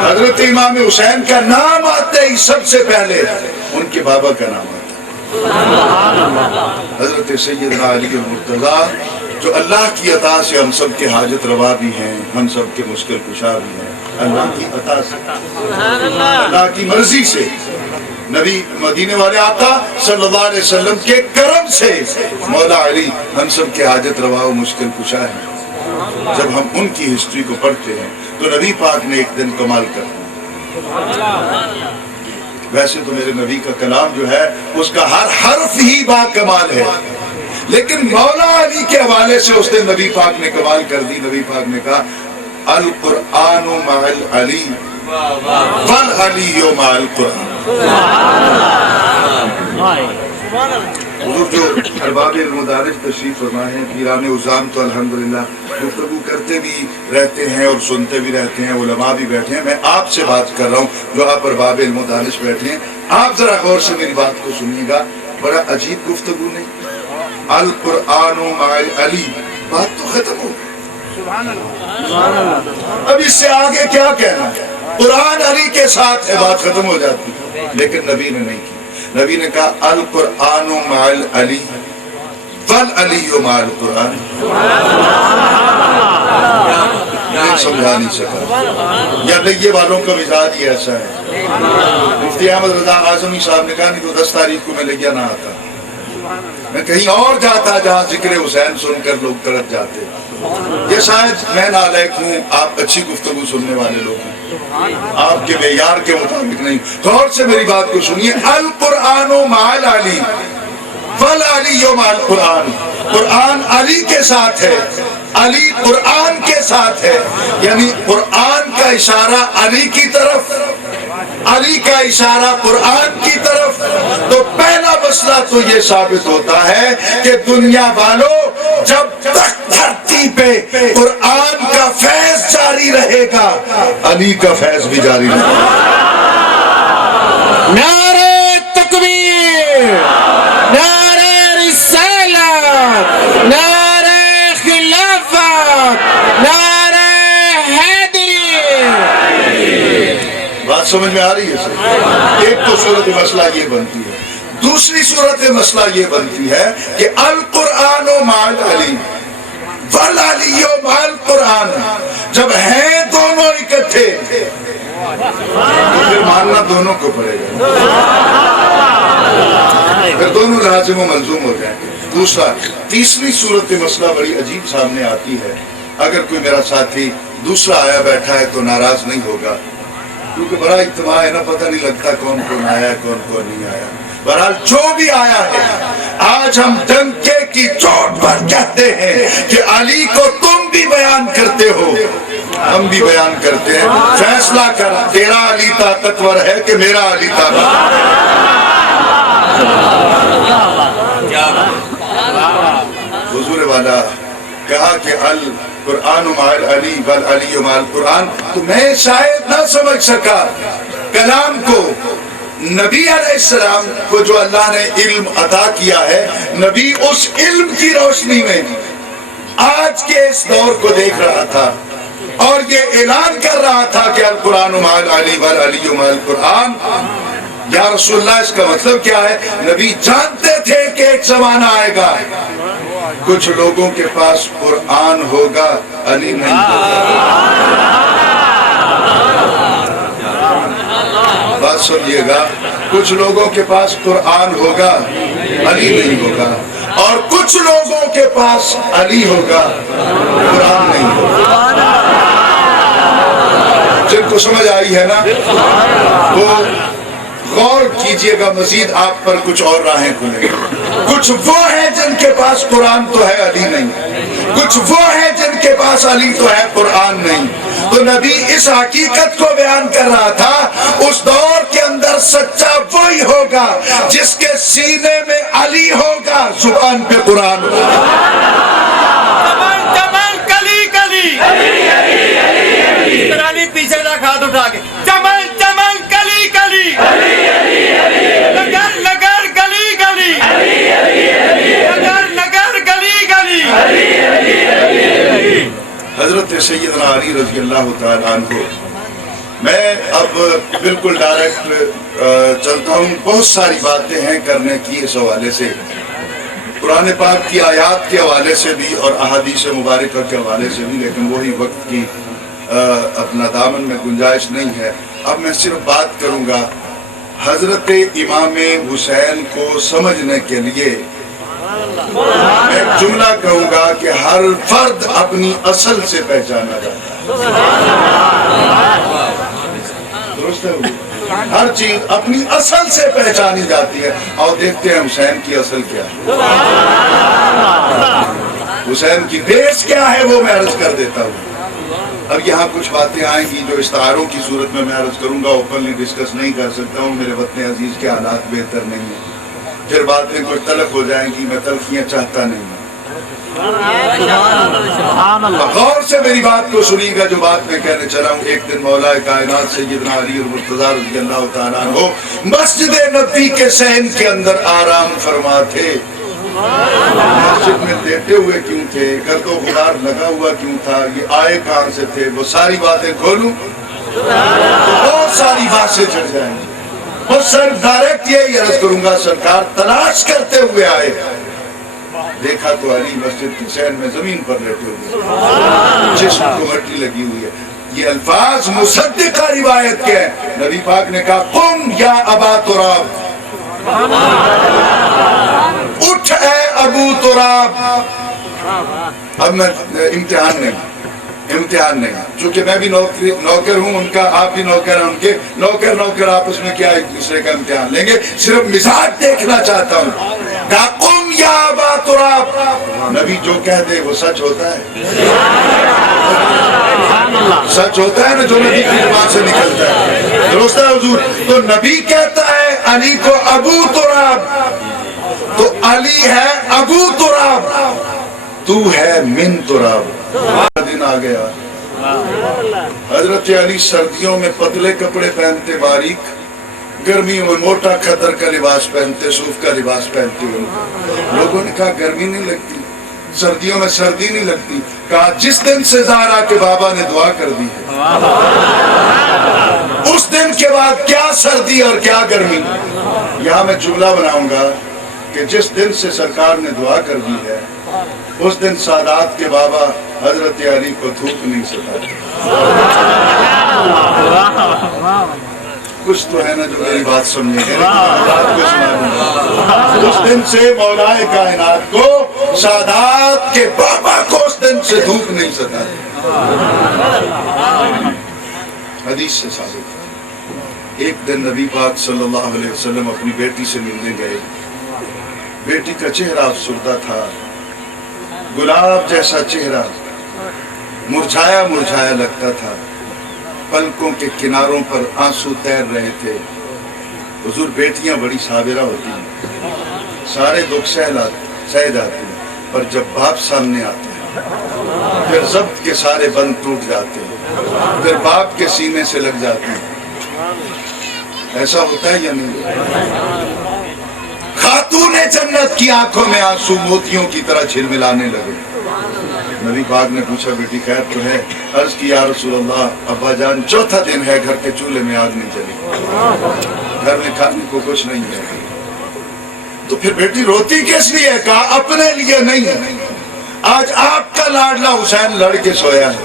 حضرت امام حسین کا نام آتے ہی سب سے پہلے ان کے بابا کا نام آتا ہے، حضرت سیدنا علی المرتضی، جو اللہ کی عطا سے ہم سب کے حاجت روا بھی ہیں، ہم سب کے مشکل کشا بھی ہیں، اللہ کی عطا سے، اللہ کی مرضی سے، نبی مدینے والے آقا صلی اللہ علیہ وسلم کے کرم سے مولا علی ہم سب کے حاجت روا و مشکل کشا ہیں۔ جب ہم ان کی ہسٹری کو پڑھتے ہیں تو نبی پاک نے ایک دن کمال کر دیا۔ ویسے تو میرے نبی کا کلام جو ہے اس کا ہر حرف ہی با کمال ہے، لیکن مولا علی کے حوالے سے اس دن نبی پاک نے کمال کر دی۔ نبی پاک نے کہا القرآن مع العلی والعلی مع القرآن۔ حضور جو ارباب المدارج تشریف فرما ہیں، پیران عظام تو الحمدللہ گفتگو کرتے بھی رہتے ہیں اور سنتے بھی رہتے ہیں، علماء بھی بیٹھے ہیں۔ میں آپ سے بات کر رہا ہوں جو آپ ارباب المدارج بیٹھے ہیں، آپ ذرا غور سے میری بات کو سنیے گا، بڑا عجیب گفتگو نہیں؟ القرآن مع العلی، بات تو ختم ہو اب اس سے آگے کیا کہنا ہے؟ قرآن علی کے ساتھ ہے، بات ختم ہو جاتی، لیکن نبی نے نہیں کی۔ نبی نے کہا القرآن مع العلی والعلی مع القرآن۔ نہیں سمجھا نہیں سکا، یا لئیے والوں کا مزاج یہ ایسا ہے۔ مفتی احمد رضا اعظمی صاحب نے کہا نہیں تو 10 تاریخ کو میں لیا نہ آتا، میں کہیں اور جاتا جہاں ذکر حسین سن کر لوگ تڑپ جاتے۔ یہ شاید میں نالائق ہوں، آپ اچھی گفتگو سننے والے لوگ ہیں، آپ کے معیار کے مطابق نہیں۔ غور سے میری بات کو سنیے، القرآن مع العلی والعلی مع القرآن، قرآن علی کے ساتھ ہے، علی قرآن کے ساتھ ہے، یعنی قرآن کا اشارہ علی کی طرف، علی کا اشارہ قرآن کی طرف۔ تو پہلا مسئلہ تو یہ ثابت ہوتا ہے کہ دنیا والوں جب تک دھرتی پہ قرآن کا فیض جاری رہے گا، علی کا فیض بھی جاری رہے گا۔ نعرہ تکبیر، نعرہ رسالت، نعرہ خلافت، نعرہ حیدری۔ بات بات سمجھ میں آ رہی ہے سر؟ ایک تو صورت مسئلہ یہ بنتی ہے. دوسری صورت مسئلہ یہ بنتی ہے کہ القرآن و مع العلی والعلی و مع القرآن، جب ہیں دونوں اکٹھے پھر ماننا دونوں کو پڑے گا، پھر دونوں لازم و ملزوم ہو جائیں گے. دوسرا تیسری صورت مسئلہ بڑی عجیب سامنے آتی ہے. اگر کوئی میرا ساتھی دوسرا آیا بیٹھا ہے تو ناراض نہیں ہوگا، کیونکہ بڑا اجتماع ہے نا، پتہ نہیں لگتا کون کون آیا کون کون نہیں آیا. بہرحال جو بھی آیا ہے، آج ہم ڈنکے کی چوٹ پر کہتے ہیں کہ علی کو تم بھی بیان کرتے ہو، ہم بھی بیان کرتے ہیں. فیصلہ کر، تیرا علی طاقتور ہے کہ میرا علی طاقتور ہے؟ حضور والا کہا کہ القرآن مع العلی والعلی مع القرآن. تو میں شاید نہ سمجھ سکا کلام کو. نبی علیہ السلام کو جو اللہ نے علم عطا کیا ہے، نبی اس علم کی روشنی میں آج کے اس دور کو دیکھ رہا تھا اور یہ اعلان کر رہا تھا کہ القرآن مع العلی والعلی مع القرآن. یا رسول اللہ، اس کا مطلب کیا ہے؟ نبی جانتے تھے کہ ایک زمانہ آئے گا کچھ لوگوں کے پاس قرآن ہوگا، علی نہیں ہوگا. بات سنیے گا، کچھ لوگوں کے پاس قرآن ہوگا، علی نہیں ہوگا، اور کچھ لوگوں کے پاس علی ہوگا، قرآن نہیں ہوگا. جن کو سمجھ آئی ہے نا وہ غور کیجئے گا، مزید آپ پر کچھ اور راہیں کھلیں گی. کچھ وہ ہیں جن کے پاس قرآن تو ہے علی نہیں، کچھ وہ ہیں جن کے پاس علی تو ہے قرآن نہیں. تو نبی اس حقیقت کو بیان کر رہا تھا، اس دور کے اندر سچا وہی ہوگا جس کے سینے میں علی ہوگا، زبان پہ قرآن ہوگا. چمن کلی کلی علی پیچھے کا ہاتھ اٹھا کے چمن چمن کلی کلی نگر نگر گلی گلی نگر نگر گلی گلی. حضرت سیدنا علی رضی اللہ تعالیٰ عنہ. میں اب بالکل ڈائریکٹ چلتا ہوں. بہت ساری باتیں ہیں کرنے کی اس حوالے سے، قرآن پاک کی آیات کے حوالے سے بھی اور احادیث مبارکہ کے حوالے سے بھی، لیکن وہی وقت کی اپنا دامن میں گنجائش نہیں ہے. اب میں صرف بات کروں گا حضرت امام حسین کو سمجھنے کے لیے. میں ایک جملہ کہوں گا کہ ہر فرد اپنی اصل سے پہچانا جاتا ہے. درست ہے؟ ہر چیز اپنی اصل سے پہچانی جاتی ہے. اور دیکھتے ہیں حسین کی اصل کیا ہے، حسین کی بیس کیا ہے، وہ میں عرض کر دیتا ہوں. اب یہاں کچھ باتیں آئیں گی جو استعاروں کی صورت میں عرض کروں گا، اوپنلی ڈسکس نہیں کر سکتا ہوں. میرے وطن عزیز کے حالات بہتر نہیں ہیں، پھر باتیں کوئی تلخ ہو جائیں گی، میں تلخیاں چاہتا نہیں ہوں. غور سے میری بات کو سنیے گا جو بات میں کہنے چلا ہوں. ایک دن مولا کائنات سیدنا علی المرتضیٰ رضی اللہ تعالیٰ عنہ مسجد نبی کے صحن کے اندر آرام فرما تھے. مسجد میں لیٹے ہوئے کیوں تھے، گرد و غبار لگا ہوا کیوں تھا، یہ آئے کہاں سے تھے، وہ ساری باتیں کھولوں تو بہت ساری باتیں چڑھ جائیں گی. بس صرف ڈائریکٹ یہ عرض کروں گا، سرکار تلاش کرتے ہوئے آئے، دیکھا تو علی مسجد کے صحن میں زمین پر لیٹے ہوئے، جسم کو مٹی لگی ہوئی ہے. یہ الفاظ مصدقہ روایت کے ہیں. نبی پاک نے کہا قم یا ابا تراب، اٹھ اے ابو تراب. اب میں امتحان نہیں، چونکہ میں بھی نوکر ہوں ان کا، آپ بھی نوکر ہیں ان کے، نوکر آپس میں کیا ایک دوسرے کا امتحان لیں گے. صرف مزاج دیکھنا چاہتا ہوں. کہا قم یا ابا تراب. نبی جو کہہ دے وہ سچ ہوتا ہے، سچ ہوتا ہے نا جو نبی کی زبان سے نکلتا ہے. درست ہے حضور؟ تو نبی کہتا ہے علی کو ابو تراب، تو علی ہے ابو تراب، تو ہے من تراب. دن آ گیا، حضرت علی سردیوں میں پتلے کپڑے پہنتے، باریک، گرمیوں میں موٹا کھدر کا لباس پہنتے، صوف کا لباس پہنتے ہوئے. لوگوں نے کہا گرمی نہیں لگتی، سردیوں میں سردی نہیں لگتی. کہا جس دن سے زہرا کے بابا نے دعا کر دی ہے اس دن کے بعد کیا سردی اور کیا گرمی. یہاں میں جملہ بناؤں گا کہ جس دن سے سرکار نے دعا کر دی ہے اس دن سادات کے بابا حضرت علی کو دھوپ نہیں سکھاتے. کچھ تو ہے نا جو میری بات سمجھے گا. اس دن سے مولا کائنات کو سادات کے بابا کو اس دن سے دھوپ نہیں سکھاتے. حدیث سے ثابت ہے. ایک دن نبی پاک صلی اللہ علیہ وسلم اپنی بیٹی سے ملنے گئے. بیٹی کا چہرہ افسردہ تھا, گلاب جیسا چہرہ, مرجھایا مرجھایا لگتا تھا, پلکوں کے کناروں پر آنسو تیر رہے تھے. حضور بیٹیاں بڑی صابرہ ہوتی ہیں, سارے دکھ سہ جاتے ہیں, پر جب باپ سامنے آتے ہیں پھر ضبط کے سارے بند ٹوٹ جاتے ہیں, پھر باپ کے سینے سے لگ جاتے ہیں. ایسا ہوتا ہے یا نہیں؟ خاتون جنت کی آنکھوں میں آنسو موتیوں کی طرح جھلملانے لگے. نبی پاک نے پوچھا بیٹی خیر تو ہے؟ عرض کی یا رسول اللہ ابا جان چوتھا دن ہے گھر کے چولہے میں آگ نہیں جلی, گھر میں کھانے کو کچھ نہیں ہے. تو پھر بیٹی روتی کس لیے؟ کہا اپنے لیے نہیں ہے, آج آپ کا لاڈلا حسین لڑ کے سویا ہے.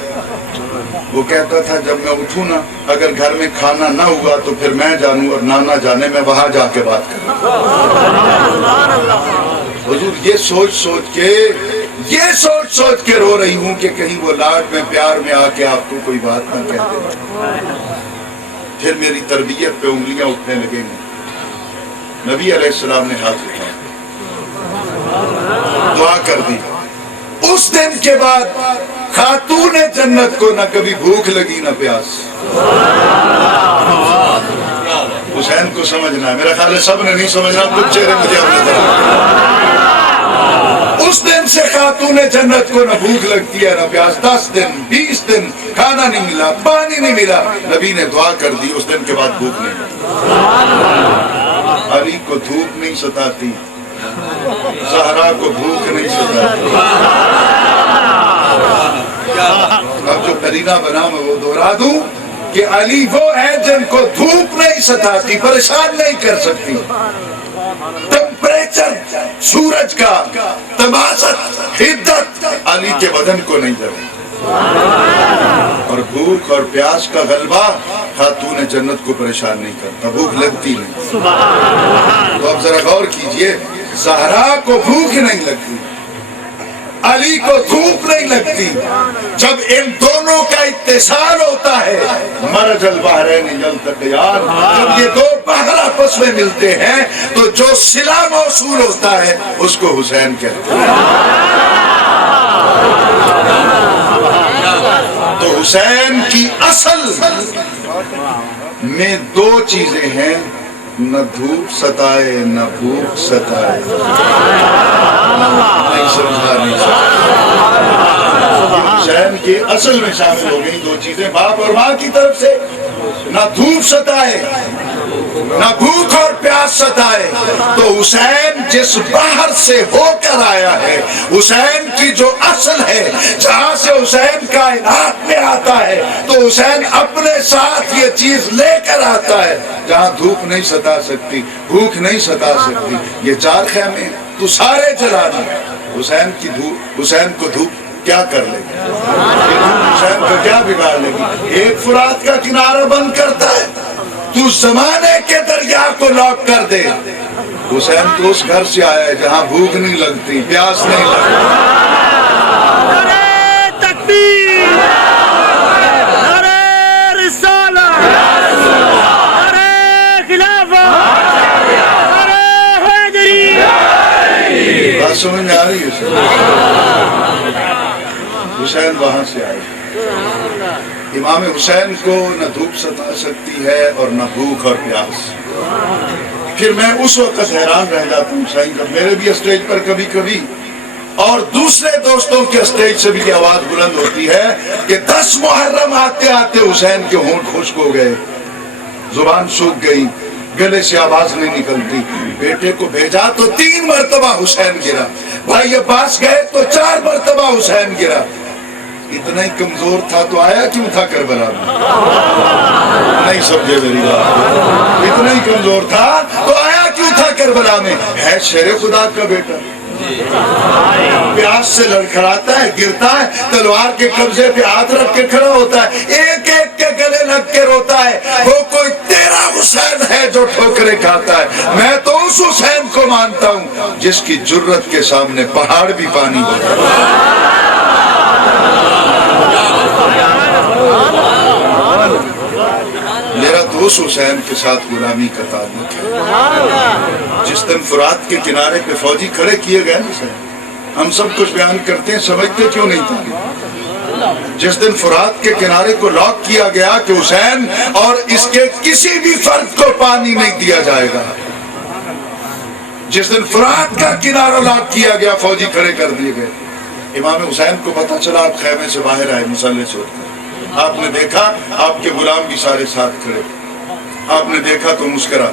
وہ کہتا تھا جب میں اٹھوں نا اگر گھر میں کھانا نہ ہوا تو پھر میں جانوں اور نانا جانے, میں وہاں جا کے بات کروں. حضور یہ سوچ سوچ کے رو رہی ہوں کہ کہیں وہ لاڈ میں پیار میں آ کے آپ کو کوئی بات نہ کہہ دے. پھر میری تربیت پہ انگلیاں اٹھنے لگیں گی. نبی علیہ السلام نے ہاتھ اٹھایا, دعا کر دی. اس دن کے بعد خاتون جنت کو نہ کبھی بھوک لگی نہ پیاس. حسین کو سمجھنا ہے, میرا خیال ہے سب نے نہیں سمجھنا, کچھ چہرے مجھے اپنے طرف. اس دن سے خاتون جنت کو نہ بھوک لگتی ہے نہ پیاس. 10 دن 20 دن کھانا نہیں ملا, پانی نہیں ملا, نبی نے دعا کر دی, اس دن کے بعد بھوک نہیں ملی. علی کو دھوپ نہیں ستاتی, زہرا کو بھوک نہیں سکاتی. اب جو قرینہ بنا میں وہ دہرا دوں کہ علی وہ ہے جن کو دھوپ نہیں ستاتی, پریشان نہیں کر سکتی. ٹمپریچر سورج کا, تماست, حدت علی کے بدن کو نہیں کرتی. اور بھوک اور پیاس کا غلبہ خاتون جنت کو پریشان نہیں کرتا, بھوک لگتی نہیں. تو اب ذرا غور کیجئے, زہرا کو بھوک نہیں لگتی, علی کو دھوپ نہیں لگتی. جب ان دونوں کا اتصال ہوتا ہے مرج البحرین یلتقیان, جب یہ دو بحر آپس میں ملتے ہیں تو جو صلہ موصول ہوتا ہے اس کو حسین کہتے ہیں. تو حسین کی اصل میں 2 چیزیں ہیں, نہ دھوپ ستائے نہ بھوک ستائے. نہیں سمجھا, نہیں سمجھا. حسین کے اصل میں شامل ہو گئی 2 چیزیں, باپ اور ماں کی طرف سے, نہ دھوپ ستائے نہ بھوک اور پیاس ستائے. تو حسین جس باہر سے ہو کر آیا ہے, حسین کی جو اصل ہے, جہاں سے حسین کائنات میں آتا ہے, تو حسین اپنے ساتھ یہ چیز لے کر آتا ہے. جہاں دھوپ نہیں ستا سکتی, بھوک نہیں ستا سکتی, یہ 4 خیمے تو سارے جلانا. حسین کو دھوپ کیا کر لے گی, حسین کو کیا بگاڑ لے گی؟ ایک فرات کا کنارہ بند کرتا ہے, تو زمانے کے دریا کو لاک کر دے. حسین تو اس گھر سے آیا ہے جہاں بھوک نہیں لگتی, پیاس نہیں لگتی. نعرہ تکبیر, نعرہ رسالت, نعرہ خلافت, نعرہ حیدری. بات سمجھ میں آ رہی ہے؟ حسین وہاں سے آئے. امام حسین کو نہ دھوپ ستا سکتی ہے اور نہ بھوک اور پیاس. پھر میں اس وقت حیران رہ جاتا ہوں سائیں, جب میرے بھی اسٹیج پر کبھی کبھی اور دوسرے دوستوں کے اسٹیج سے بھی آواز بلند ہوتی ہے کہ 10 محرم آتے آتے حسین کے ہونٹ خشک ہو گئے, زبان سوکھ گئی, گلے سے آواز نہیں نکلتی. بیٹے کو بھیجا تو 3 مرتبہ حسین گرا, بھائی عباس گئے تو 4 مرتبہ حسین گرا. اتنا ہی کمزور تھا تو آیا کیوں تھا کربلا میں؟ نہیں سمجھے میری بات، اتنا ہی کمزور تھا تو آیا کیوں تھا کربلا میں؟ ہے شیر خدا کا بیٹا، پیاس سے لڑکھڑاتا ہے، گرتا ہے، تلوار کے قبضے پہ ہاتھ رکھ کے کھڑا ہوتا ہے، ایک ایک کے گلے لگ کے روتا ہے، وہ کوئی تیرا حسین ہے جو ٹھوکریں کھاتا ہے؟ میں تو اس حسین کو مانتا ہوں جس کی جرت کے سامنے پہاڑ بھی پانی ہوتا ہے۔ میرا تو اس حسین کے ساتھ غلامی کا تعلق ہے جس دن فرات کے کنارے پہ فوجی کھڑے کیے گئے نا، ہم سب کچھ بیان کرتے ہیں، سمجھتے کیوں نہیں تھا؟ جس دن فرات کے کنارے کو لاک کیا گیا کہ حسین اور اس کے کسی بھی فرد کو پانی نہیں دیا جائے گا، جس دن فرات کا کنارہ لاک کیا گیا، فوجی کھڑے کر دیے گئے، امام حسین کو پتہ چلا، آپ خیمے سے باہر آئے مسلح سے اٹھ کر، آپ نے دیکھا آپ کے غلام بھی سارے ساتھ کھڑے، آپ نے دیکھا تو مسکرا،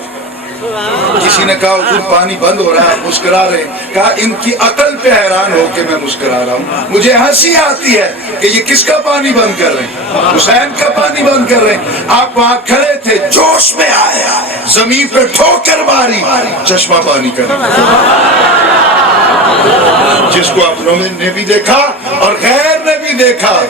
کسی نے کہا حضور پانی بند ہو رہا ہے، مسکرا رہے ہیں، کہا ان کی عقل پہ حیران ہو کے میں مسکرا رہا ہوں، مجھے ہنسی آتی ہے کہ یہ کس کا پانی بند کر رہے ہیں؟ حسین کا پانی بند کر رہے ہیں۔ آپ وہاں کھڑے تھے، جوش میں آئے، زمین پہ ٹھوکر ماری، چشمہ پانی کر جس کو اپنوں نے بھی دیکھا اور غیر نے بھی دیکھا،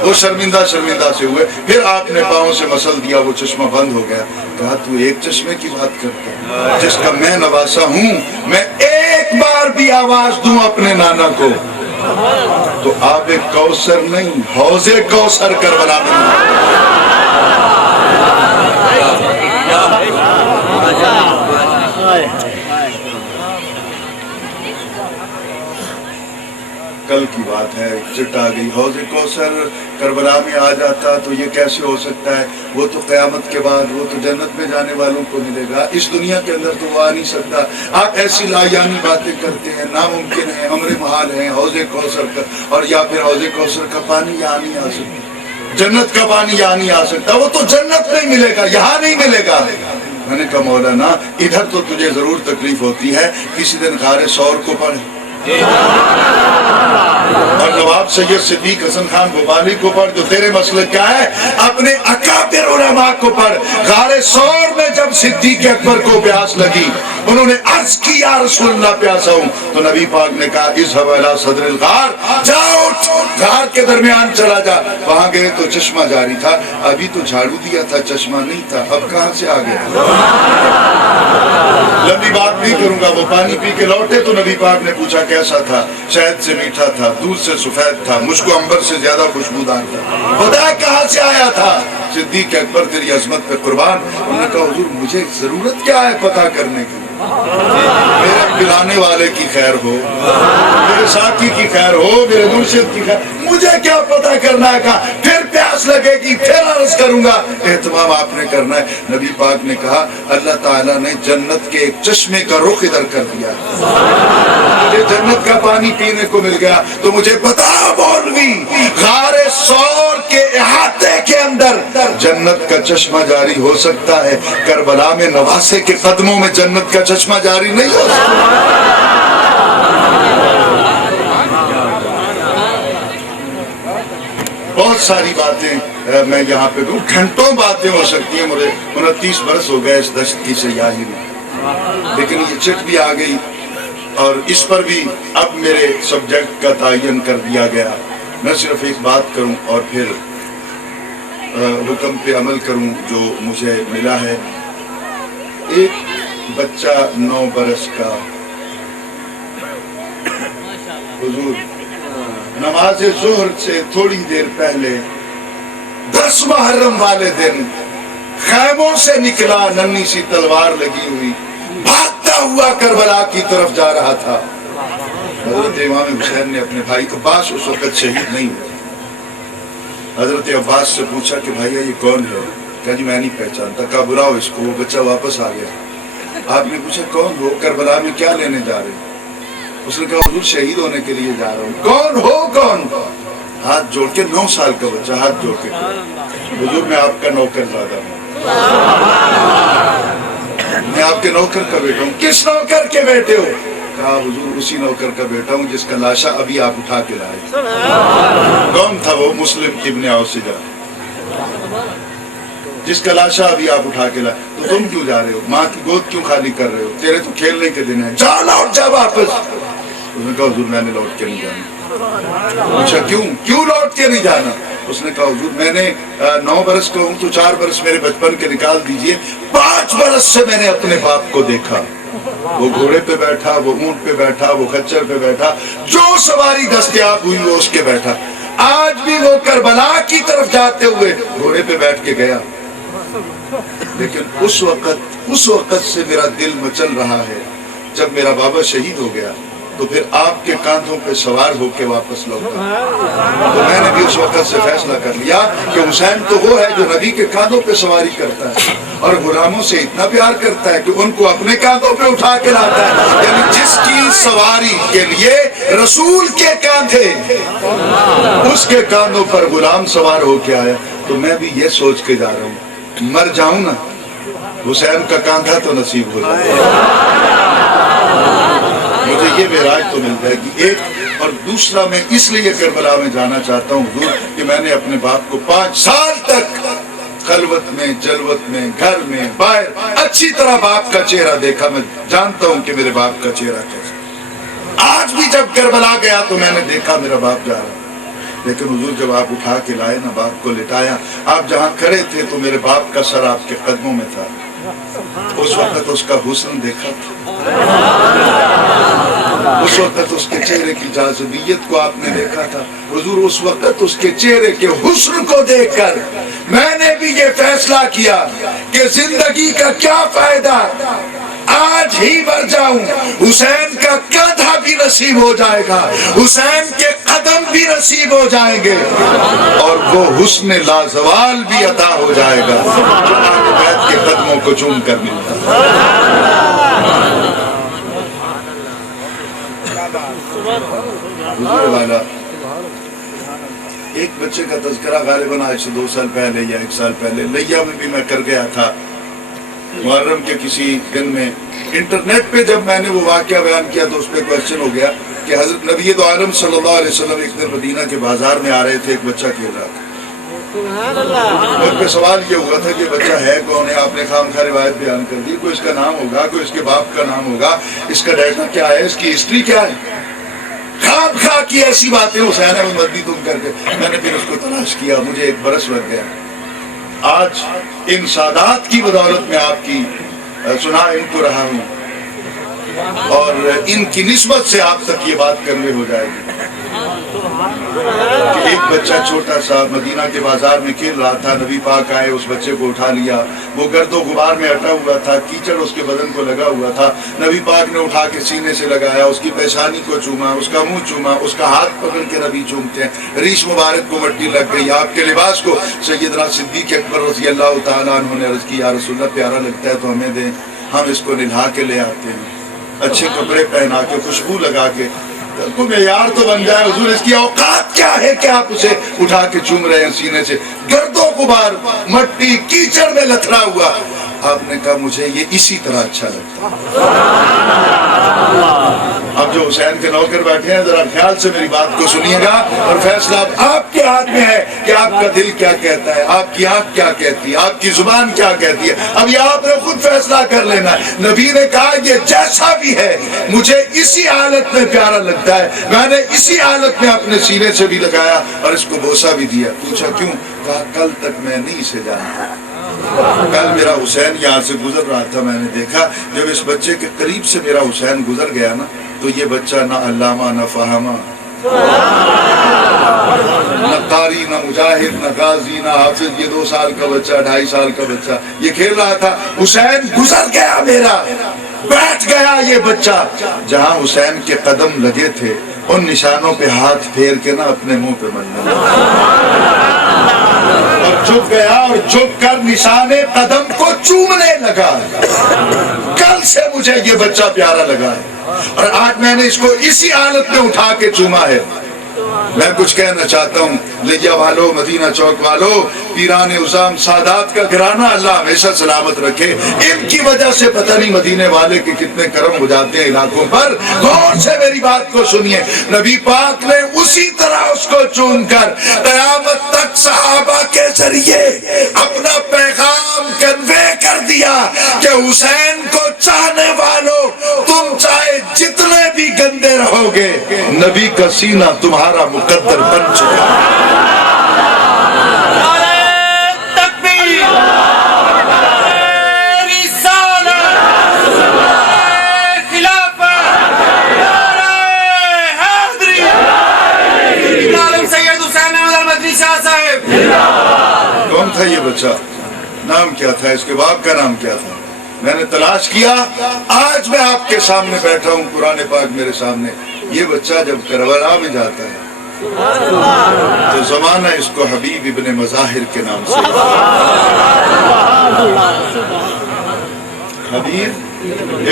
وہ شرمندہ سے ہوئے، پھر آپ نے پاؤں سے مسل دیا، وہ چشمہ بند ہو گیا، کہا تو ایک چشمے کی بات کرتا ہے جس کا میں نواسا ہوں، میں ایک بار بھی آواز دوں اپنے نانا کو تو آب کوثر نہیں، حوض کوثر کربلا میں۔ کل کی بات ہے، چٹ آ گئی، حوض کوثر کربلا میں آ جاتا تو یہ کیسے ہو سکتا ہے؟ وہ تو قیامت کے بعد، وہ تو جنت میں جانے والوں کو ملے گا، اس دنیا کے اندر تو وہ آ نہیں سکتا۔ آپ ایسی لایانی باتیں کرتے ہیں، ناممکن ہے، امر محال ہے حوض کوثر کا، اور یا پھر حوض کوثر کا پانی یہاں نہیں آ سکتا، جنت کا پانی یہاں نہیں آ سکتا، وہ تو جنت میں ہی ملے گا، یہاں نہیں ملے گا۔ میں نے کہا مولانا ادھر تو تجھے ضرور تکلیف ہوتی ہے، کسی دن غار ثور کو پڑھ، اور نواب سید صدیق حسن خان بھوپالی کو پڑھ، جو تیرے مسلک کیا ہے، اپنے اکابر علماء کو پڑھ۔ غار ثور میں جب صدیق اکبر کو پیاس لگی، انہوں نے عرض کی یا رسول اللہ پیاسا ہوں، تو نبی پاک نے کہا اذهب الى صدر الغار، جاؤ غار کے درمیان چلا جا۔ وہاں گئے تو چشمہ جاری تھا، ابھی تو جھاڑو دیا تھا، چشمہ نہیں تھا، اب کہاں سے آ گیا؟ لمبی بات نہیں کروں گا، وہ پانی پی کے لوٹے تو نبی پاک نے پوچھا کیسا تھا؟ شہد سے میٹھا تھا، دودھ سے سفید تھا، مجھ کو عنبر سے زیادہ خوشبودار تھا۔ خدا کہاں سے آیا تھا؟ صدیق اکبر تیری عظمت پہ قربان۔ انہوں نے کہا حضور مجھے ضرورت کیا ہے پتہ کرنے کی، میرے پلانے والے کی خیر ہو، میرے ساتھی کی خیر ہو، میرے مرشد کی خیر، مجھے کیا پتہ کرنا ہے؟ کہا پھر پیاس لگے گی پھر عرض کروں گا، اہتمام آپ نے کرنا ہے۔ نبی پاک نے کہا اللہ تعالیٰ نے جنت کے ایک چشمے کا رخ ادھر کر دیا، مجھے جنت کا پانی پینے کو مل گیا۔ تو مجھے بتا مولوی، غار ثور کے احاطے کے اندر جنت کا چشمہ جاری ہو سکتا ہے، کربلا میں نواسے کے قدموں میں جنت کا چشمہ جاری نہیں ہو سکتا۔ بہت ساری باتیں میں یہاں پہ دوں، گھنٹوں باتیں ہو سکتی ہیں، مجھے 29 برس ہو گئے اس دشت کی سیاحی میں، لیکن یہ چٹ بھی آ گئی اور اس پر بھی اب میرے سبجیکٹ کا تعین کر دیا گیا۔ میں صرف ایک بات کروں اور پھر حکم پہ عمل کروں جو مجھے ملا ہے۔ ایک بچہ 9 برس کا، حضور نماز ظہر سے تھوڑی دیر پہلے 10 محرم والے دن خیموں سے نکلا، ننھی سی تلوار لگی ہوئی، بھاگتا ہوا کربلا کی طرف جا رہا تھا۔ حضرت امام حسین نے اپنے بھائی عباس اس وقت شہید نہیں ہوئے، حضرت عباس سے پوچھا کہ بھائی یہ کون ہے؟ کہا جی میں نہیں پہچانتا۔ کہا بلاؤ اس کو۔ وہ بچہ واپس آ گیا۔ آپ نے پوچھا کون ہو؟ کربلا میں کیا لینے جا رہے ہیں؟ اس نے کہا حضور شہید ہونے کے لیے جا رہا ہوں۔ کون ہو؟ کون؟ ہاتھ جوڑ کے، 9 سال کا بچہ ہاتھ جوڑ کے، حضور میں آپ کا نوکر زیادہ ہوں، میں آپ کے نوکر کا بیٹا ہوں۔ کس نوکر کے بیٹے ہو؟ کہا حضور اسی نوکر کا بیٹا ہوں جس کا لاشا ابھی آپ اٹھا کے لائے۔ کون تھا وہ؟ مسلم ابن اوسجہ۔ جس کا لاشا ابھی آپ اٹھا کے لائے، تو تم کیوں جا رہے ہو؟ ماں کی گود کیوں خالی کر رہے ہو؟ تیرے تو کھیلنے کے دن ہیں، جا لوٹ جا واپس۔ اس نے کہا حضور میں نے لوٹ کے نہیں جانا۔ اچھا کیوں لوٹ کے نہیں جانا؟ اس نے کہا حضور میں نے 9 برس کا ہوں تو 4 برس میرے بچپن کے نکال دیجئے، 5 برس سے میں نے اپنے باپ کو دیکھا، وہ گھوڑے پہ بیٹھا، وہ اونٹ پہ بیٹھا، وہ خچر پہ بیٹھا، جو سواری دستیاب ہوئی وہ اس کے بیٹھا۔ آج بھی وہ کربلا کی طرف جاتے ہوئے گھوڑے پہ بیٹھ کے گیا، لیکن اس وقت سے میرا دل مچل رہا ہے جب میرا بابا شہید ہو گیا تو پھر آپ کے کاندھوں پہ سوار ہو کے واپس لوٹا۔ تو میں نے بھی اس وقت سے فیصلہ کر لیا کہ حسین تو وہ ہے جو نبی کے کاندھوں پہ سواری کرتا ہے اور غلاموں سے اتنا پیار کرتا ہے کہ ان کو اپنے کاندھوں پہ اٹھا کے لاتا ہے، یعنی جس کی سواری کے لیے رسول کے کاندھے، اس کے کاندھوں پر غلام سوار ہو کے آیا۔ تو میں بھی یہ سوچ کے جا رہا ہوں مر جاؤں نا حسین کا کاندھا تو نصیب ہو جائے، مجھے یہ معراج تو مل جائے گی ایک۔ اور دوسرا میں اس لیے کربلا میں جانا چاہتا ہوں حضور کہ میں نے اپنے باپ کو 5 سال تک خلوت میں، جلوت میں، گھر میں، باہر اچھی طرح باپ کا چہرہ دیکھا، میں جانتا ہوں کہ میرے باپ کا چہرہ کیسا۔ آج بھی جب کربلا گیا تو میں نے دیکھا میرا باپ جا رہا، لیکن حضور جب آپ اٹھا کے لائے نا، باپ کو لٹایا، آپ جہاں کھڑے تھے تو میرے باپ کا سر آپ کے قدموں میں تھا، اس وقت اس کا حسن دیکھا تھا، اس وقت اس کے چہرے کی جاذبیت کو آپ نے دیکھا تھا حضور۔ اس وقت اس کے چہرے کے حسن کو دیکھ کر میں نے بھی یہ فیصلہ کیا کہ زندگی کا کیا فائدہ، آج ہی مر جاؤں، حسین کا کاندھا بھی نصیب ہو جائے گا، حسین کے قدم بھی نصیب ہو جائیں گے، اور وہ حسن لازوال بھی عطا ہو جائے گا جو اہل بیت کے قدموں کو چوم کر ملتا حضور والا۔ ایک بچے کا تذکرہ غالباً آج سے 2 سال پہلے یا 1 سال پہلے لیا میں بھی میں کر گیا تھا، محرم کے کسی دن میں انٹرنیٹ پہ جب میں نے وہ واقعہ بیان کیا تو اس پہ کوشچن ہو گیا کہ حضرت نبی دو عالم صلی اللہ علیہ وسلم ایک دن مدینہ کے بازار میں آ رہے تھے، ایک بچہ کھیل رہا تھا، ان پہ سوال یہ ہوا تھا کہ بچہ ہے کون ہے؟ آپ نے خامخواہ روایت بیان کر دی، کوئی اس کا نام ہوگا، کوئی اس کے باپ کا نام ہوگا، اس کا ڈیٹا کیا ہے، اس کی ہسٹری کیا ہے، خامخواہ کی ایسی باتیں حسین احمد مدنی تم کر کے۔ میں نے پھر اس کو تلاش کیا، مجھے 1 برس لگ گیا، آج ان سادات کی بدولت میں آپ کی سنا ان کو رہا ہوں اور ان کی نسبت سے آپ تک یہ بات کنوے ہو جائے گی کہ ایک بچہ چھوٹا سا مدینہ کے بازار میں کھیل رہا تھا، نبی پاک آئے، اس بچے کو اٹھا لیا، وہ گرد و غبار میں اٹا ہوا تھا، کیچڑ اس کے بدن کو لگا ہوا تھا، نبی پاک نے اٹھا کے سینے سے لگایا، اس کی پیشانی کو چوما، اس کا منہ چوما، اس کا ہاتھ پکڑ کے نبی چومتے ہیں، ریش مبارک کو مٹی لگ گئی، آپ کے لباس کو سیدنا صدیق اکبر رضی اللہ تعالیٰ عنہ نے عرض کی یا رسول اللہ پیارا لگتا ہے تو ہمیں دیں، ہم اس کو نلہا کے لے آتے ہیں، اچھے کپڑے پہنا کے، خوشبو لگا کے، کو معیار تو بن جائے حضور، اس کی اوقات کیا ہے کہ آپ اسے اٹھا کے چوم رہے ہیں سینے سے، گرد و غبار، مٹی کیچڑ میں لتھڑا ہوا۔ آپ نے کہا مجھے یہ اسی طرح اچھا لگتا ہے۔ اب جو حسین کے نوکر بیٹھے ہیں ذرا خیال سے میری بات کو سنیے گا، اور فیصلہ آپ کے ہاتھ میں ہے کہ آپ کا دل کیا کہتا ہے، آپ کی آنکھ کیا کہتی ہے، آپ کی زبان کیا کہتی ہے، اب یہ آپ نے خود فیصلہ کر لینا ہے۔ نبی نے کہا یہ جیسا بھی ہے مجھے اسی حالت میں پیارا لگتا ہے، میں نے اسی حالت میں اپنے سینے سے بھی لگایا اور اس کو بوسہ بھی دیا۔ پوچھا کیوں؟ کہا کل تک میں نہیں اسے جانتا، کل میرا حسین یہاں سے گزر رہا تھا، میں نے دیکھا جب اس بچے کے قریب سے میرا حسین گزر گیا نا تو یہ بچہ نہ علامہ نہ فہمہ، نہ قاری نہ مجاہد نہ غازی نہ حافظ، یہ 2 سال کا بچہ 2.5 سال کا بچہ یہ کھیل رہا تھا، حسین گزر گیا میرا، بیٹھ گیا یہ بچہ، جہاں حسین کے قدم لگے تھے ان نشانوں پہ ہاتھ پھیر کے نا اپنے منہ پہ ملنے اور جھک گیا اور جھک کر نشانے قدم کو چومنے لگا۔ کل سے مجھے یہ بچہ پیارا لگا ہے اور آج میں نے اس کو اسی حالت میں اٹھا کے چوما ہے۔ میں کچھ کہنا چاہتا ہوں لیا والو، مدینہ چوک والو، پیران عظام سادات کا گھرانہ اللہ ہمیشہ سلامت رکھے، ان کی وجہ سے پتہ نہیں مدینے والے کے کتنے کرم ہو جاتے ہیں علاقوں پر۔ غور سے میری بات کو سنیے، نبی پاک نے اسی طرح اس کو چون کر قیامت تک صحابہ کے ذریعے اپنا پیغام حسین کو چاہنے والوں تم چاہے جتنے بھی گندے رہو گے نبی کا سینہ تمہارا مقدر بن چکا ہے۔ کون تھا یہ بچہ؟ نام کیا تھا اس کے باپ کا؟ نام کیا تھا؟ میں نے تلاش کیا، آج میں آپ کے سامنے بیٹھا ہوں، قرآن پاک میرے سامنے۔ یہ بچہ جب کربلا میں جاتا ہے تو زمانہ اس کو حبیب ابن مظاہر کے نام سے، حبیب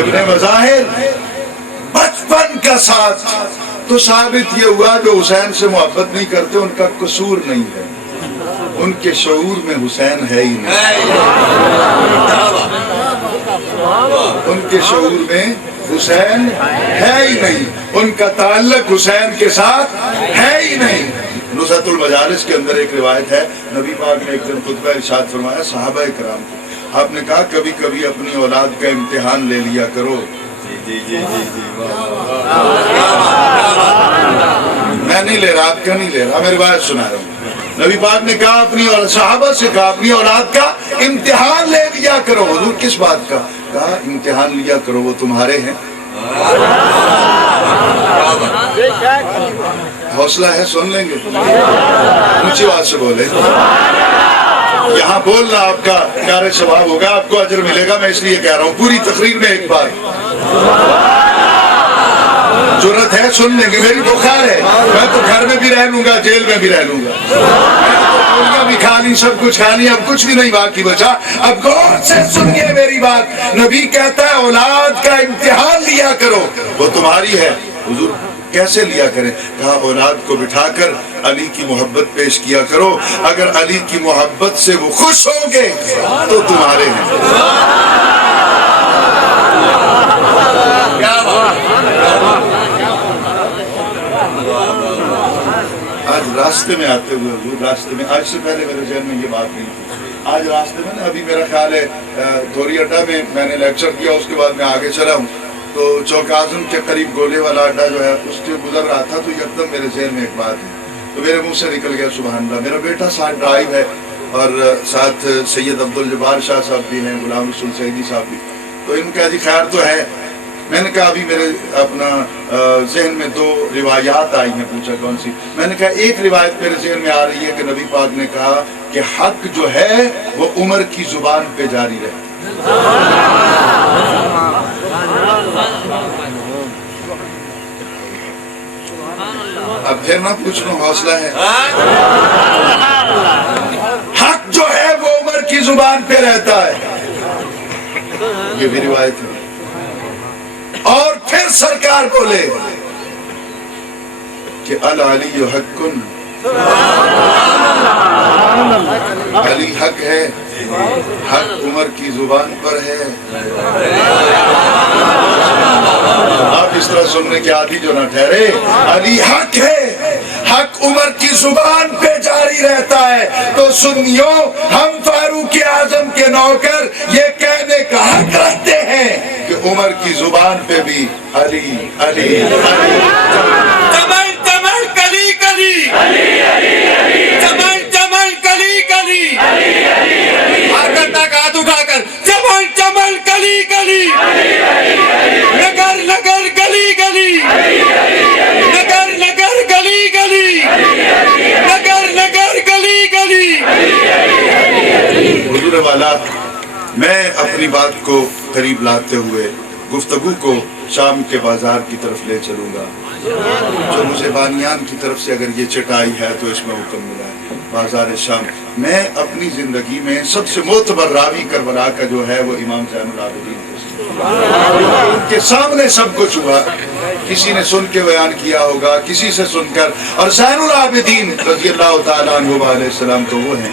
ابن مظاہر، بچپن کا ساتھ۔ تو ثابت یہ ہوا جو حسین سے محبت نہیں کرتے ان کا قصور نہیں ہے، ان کے شعور میں حسین ہے ہی نہیں، ان کے شعور میں حسین ہے ہی نہیں، ان کا تعلق حسین کے ساتھ ہے ہی نہیں۔ نصرت المجالس کے اندر ایک روایت ہے، نبی پاک نے ایک دن خطبہ ارشاد فرمایا صحابہ کرام کو، آپ نے کہا کبھی کبھی اپنی اولاد کا امتحان لے لیا کرو۔ میں نہیں لے رہا، آپ کا نہیں لے رہا، میں روایت سنا رہا ہوں۔ نبی پاک نے کہا اپنی صحابہ سے کہا اپنی اولاد کا امتحان لے لیا کرو۔ حضور کس بات کا؟ کہا امتحان لیا کرو، وہ تمہارے ہیں۔ حوصلہ ہے، سن لیں گے، اونچی آواز سے بولے۔ یہاں بولنا آپ کا کار ثواب ہوگا، آپ کو اجر ملے گا، میں اس لیے کہہ رہا ہوں پوری تقریر میں ایک بار ضرورت ہے، سن لیں گے، میری تو خیر ہے، میں تو گھر میں بھی رہ لوں گا، جیل میں بھی رہ لوں گا، گولیاں بھی کھا لی، سب کچھ کھا لی، اب کچھ بھی نہیں باقی بچا۔ اب غور سے سنیے میری بات، نبی کہتا ہے اولاد کا امتحان لیا کرو، وہ تمہاری ہے۔ حضور کیسے لیا کریں؟ کہا اولاد کو بٹھا کر علی کی محبت پیش کیا کرو، اگر علی کی محبت سے وہ خوش ہوں گے تو تمہارے ہیں۔ آج راستے میں آتے ہوئے حضور، راستے میں، آج سے پہلے میرے ذہن میں یہ بات نہیں تھی، آج راستے میں نا، ابھی میرا خیال ہے دھوری اڈا میں نے لیکچر کیا، اس کے بعد میں آگے چلا ہوں تو چوک اعظم کے قریب گولے والا اڈا جو ہے اس سے گزر رہا تھا، تو یکدم میرے ذہن میں ایک بات ہے، تو میرے منہ سے نکل گیا سبحان اللہ۔ میرا بیٹا ساتھ ڈرائیو ہے اور ساتھ سید عبدالجبار شاہ صاحب بھی ہیں، غلام رسول سعیدی صاحب بھی، تو ان کا جی خیر تو ہے۔ میں نے کہا ابھی میرے اپنا ذہن میں دو روایات آئی ہیں، پوچھا کون سی؟ میں نے کہا ایک روایت میرے ذہن میں آ رہی ہے کہ نبی پاک نے کہا کہ حق جو ہے وہ عمر کی زبان پہ جاری رہے۔ اب پھر نہ پوچھنا، حوصلہ ہے۔ حق جو ہے وہ عمر کی زبان پہ رہتا ہے، یہ بھی روایت ہے۔ اور پھر سرکار بولے کہ العلی حق، علی حق ہے، حق عمر کی زبان پر ہے۔ آپ اس طرح سننے کے عادی جو نہ ٹھہرے، علی حق ہے، حق عمر کی زبان پہ جاری رہتا ہے، تو سنیوں ہم فاروق اعظم کے نوکر یہ کہنے کا حق رکھتے ہیں کہ عمر کی زبان پہ بھی علی علی علی، جمل جمل کلی کلی، جمل جمل کلی کلی، آکر تک ہاتھ اٹھا کر جمل جمل کلی کلی، نگر نگر گلی گلی، نگر نگر گلی گلی، نگر نگر گلی گلی۔ حضور والا، میں اپنی بات کو قریب لاتے ہوئے گفتگو کو شام کے بازار کی طرف لے چلوں گا، جو مجھے بانیان کی طرف سے اگر یہ چٹائی ہے تو اس میں حکم ملا ہے، بازار شام۔ میں اپنی زندگی میں سب سے معتبر راوی کربلا کا جو ہے وہ امام زین العابدین ان کے سامنے سب کچھ ہوا، کسی نے سن کے بیان کیا ہوگا، کسی سے سن کر، اور زین العابدین رضی اللہ تعالیٰ عنہ علیہ السلام تو وہ ہیں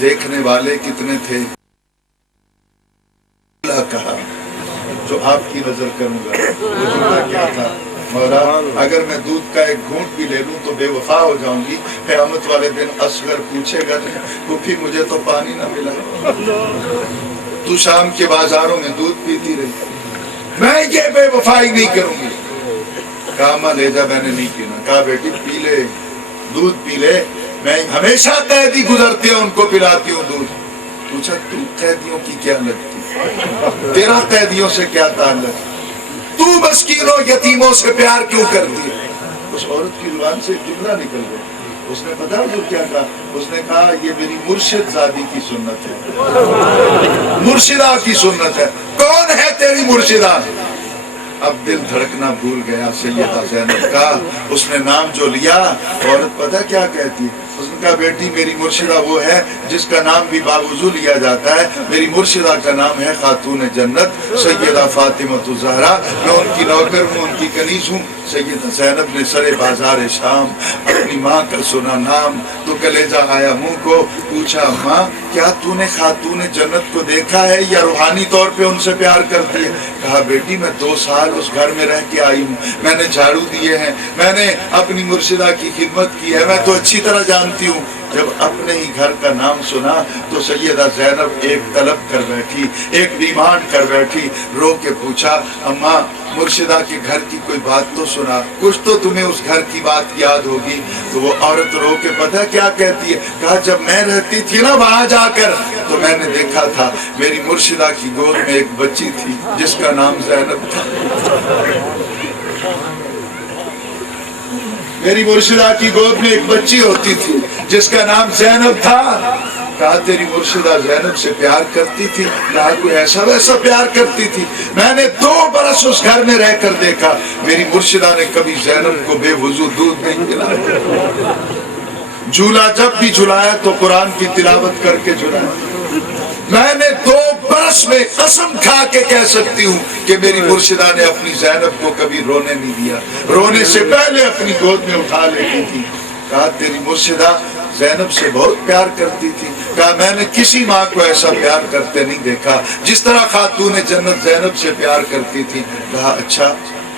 دیکھنے والے کتنے تھے؟ اللہ کہا جو آپ کی نظر کروں گا۔ وہ جملہ کیا تھا؟ مولا اگر میں دودھ کا ایک گھونٹ بھی لے لوں تو بے وفا ہو جاؤں گی، قیامت والے دن اصغر پوچھے گا پھوپھی مجھے تو پانی نہ ملا، تو شام کے بازاروں میں دودھ پیتی رہی، میں یہ بے وفائی نہیں کروں گی۔ کہا ماں لے جا، میں نے نہیں پینا۔ کہا بیٹی پی لے، دودھ پی لے، میں ہمیشہ قیدی گزرتے ہیں ان کو پلاتی ہوں دودھ۔ پوچھا تو قیدیوں کی کیا لگتی، تیرا قیدیوں سے کیا تعلق، تو مسکینوں یتیموں سے پیار کیوں کرتی ہے؟ اس عورت کی زبان سے جملہ نکل گیا، اس نے پتا جو کیا کہا؟ اس نے کہا یہ میری مرشد زادی کی سنت ہے، مرشدہ کی سنت ہے۔ کون ہے تیری مرشدہ؟ اب دل دھڑکنا بھول گیا سیدہ زینب کا، اس نے نام جو لیا، عورت پتہ کیا کہتی؟ اس نے کہا بیٹی میری مرشدہ وہ ہے جس کا نام بھی باوضو لیا جاتا ہے، میری مرشدہ کا نام ہے خاتون جنت سیدہ فاطمہ الزہرا، میں ان کی نوکر ہوں، ان کی کنیز ہوں۔ سیدہ زینب نے سرے بازار شام اپنی ماں کا سنا نام تو کلیجہ آیا منہ کو، پوچھا ماں کیا تو نے خاتون جنت کو دیکھا ہے یا روحانی طور پہ ان سے پیار کرتی ہے؟ کہا بیٹی میں 2 سال اس گھر میں رہ کے آئی ہوں، میں نے جھاڑو دیے ہیں، میں نے اپنی مرشدہ کی خدمت کی ہے، میں تو اچھی طرح جانتی ہوں۔ جب اپنے ہی گھر کا نام سنا تو سیدہ زینب ایک طلب کر بیٹھی، ایک ڈیمانڈ کر بیٹھی، رو کے پوچھا اماں مرشدہ کے گھر کی کوئی بات تو سنا، کچھ تو تمہیں اس گھر کی بات یاد ہوگی۔ تو وہ عورت رو کے پتہ کیا کہتی ہے؟ کہا جب میں رہتی تھی نا وہاں جا کر تو میں نے دیکھا تھا میری مرشدہ کی گود میں ایک بچی تھی جس کا نام زینب تھا، میری مرشدہ کی گود میں ایک بچی ہوتی تھی جس کا نام زینب تھا۔ کہا تیری مرشدہ زینب سے پیار کرتی تھی؟ کہا کوئی ایسا ویسا پیار کرتی تھی؟ میں نے 2 برس اس گھر میں رہ کر دیکھا، میری مرشدہ نے کبھی زینب کو بے وضو دودھ نہیں پلایا، جھولا جب بھی جھلایا تو قرآن کی تلاوت کر کے جھلایا۔ میں نے 2 برس میں قسم کھا کے کہہ سکتی ہوں کہ میری مرشدہ نے اپنی زینب کو کبھی رونے نہیں دیا، رونے سے پہلے اپنی گود میں اٹھا لیتی تھی۔ کہا تیری مرشدہ زینب سے بہت پیار کرتی تھی؟ کہا میں نے کسی ماں کو ایسا پیار کرتے نہیں دیکھا جس طرح خاتون جنت زینب سے پیار کرتی تھی۔ کہا اچھا،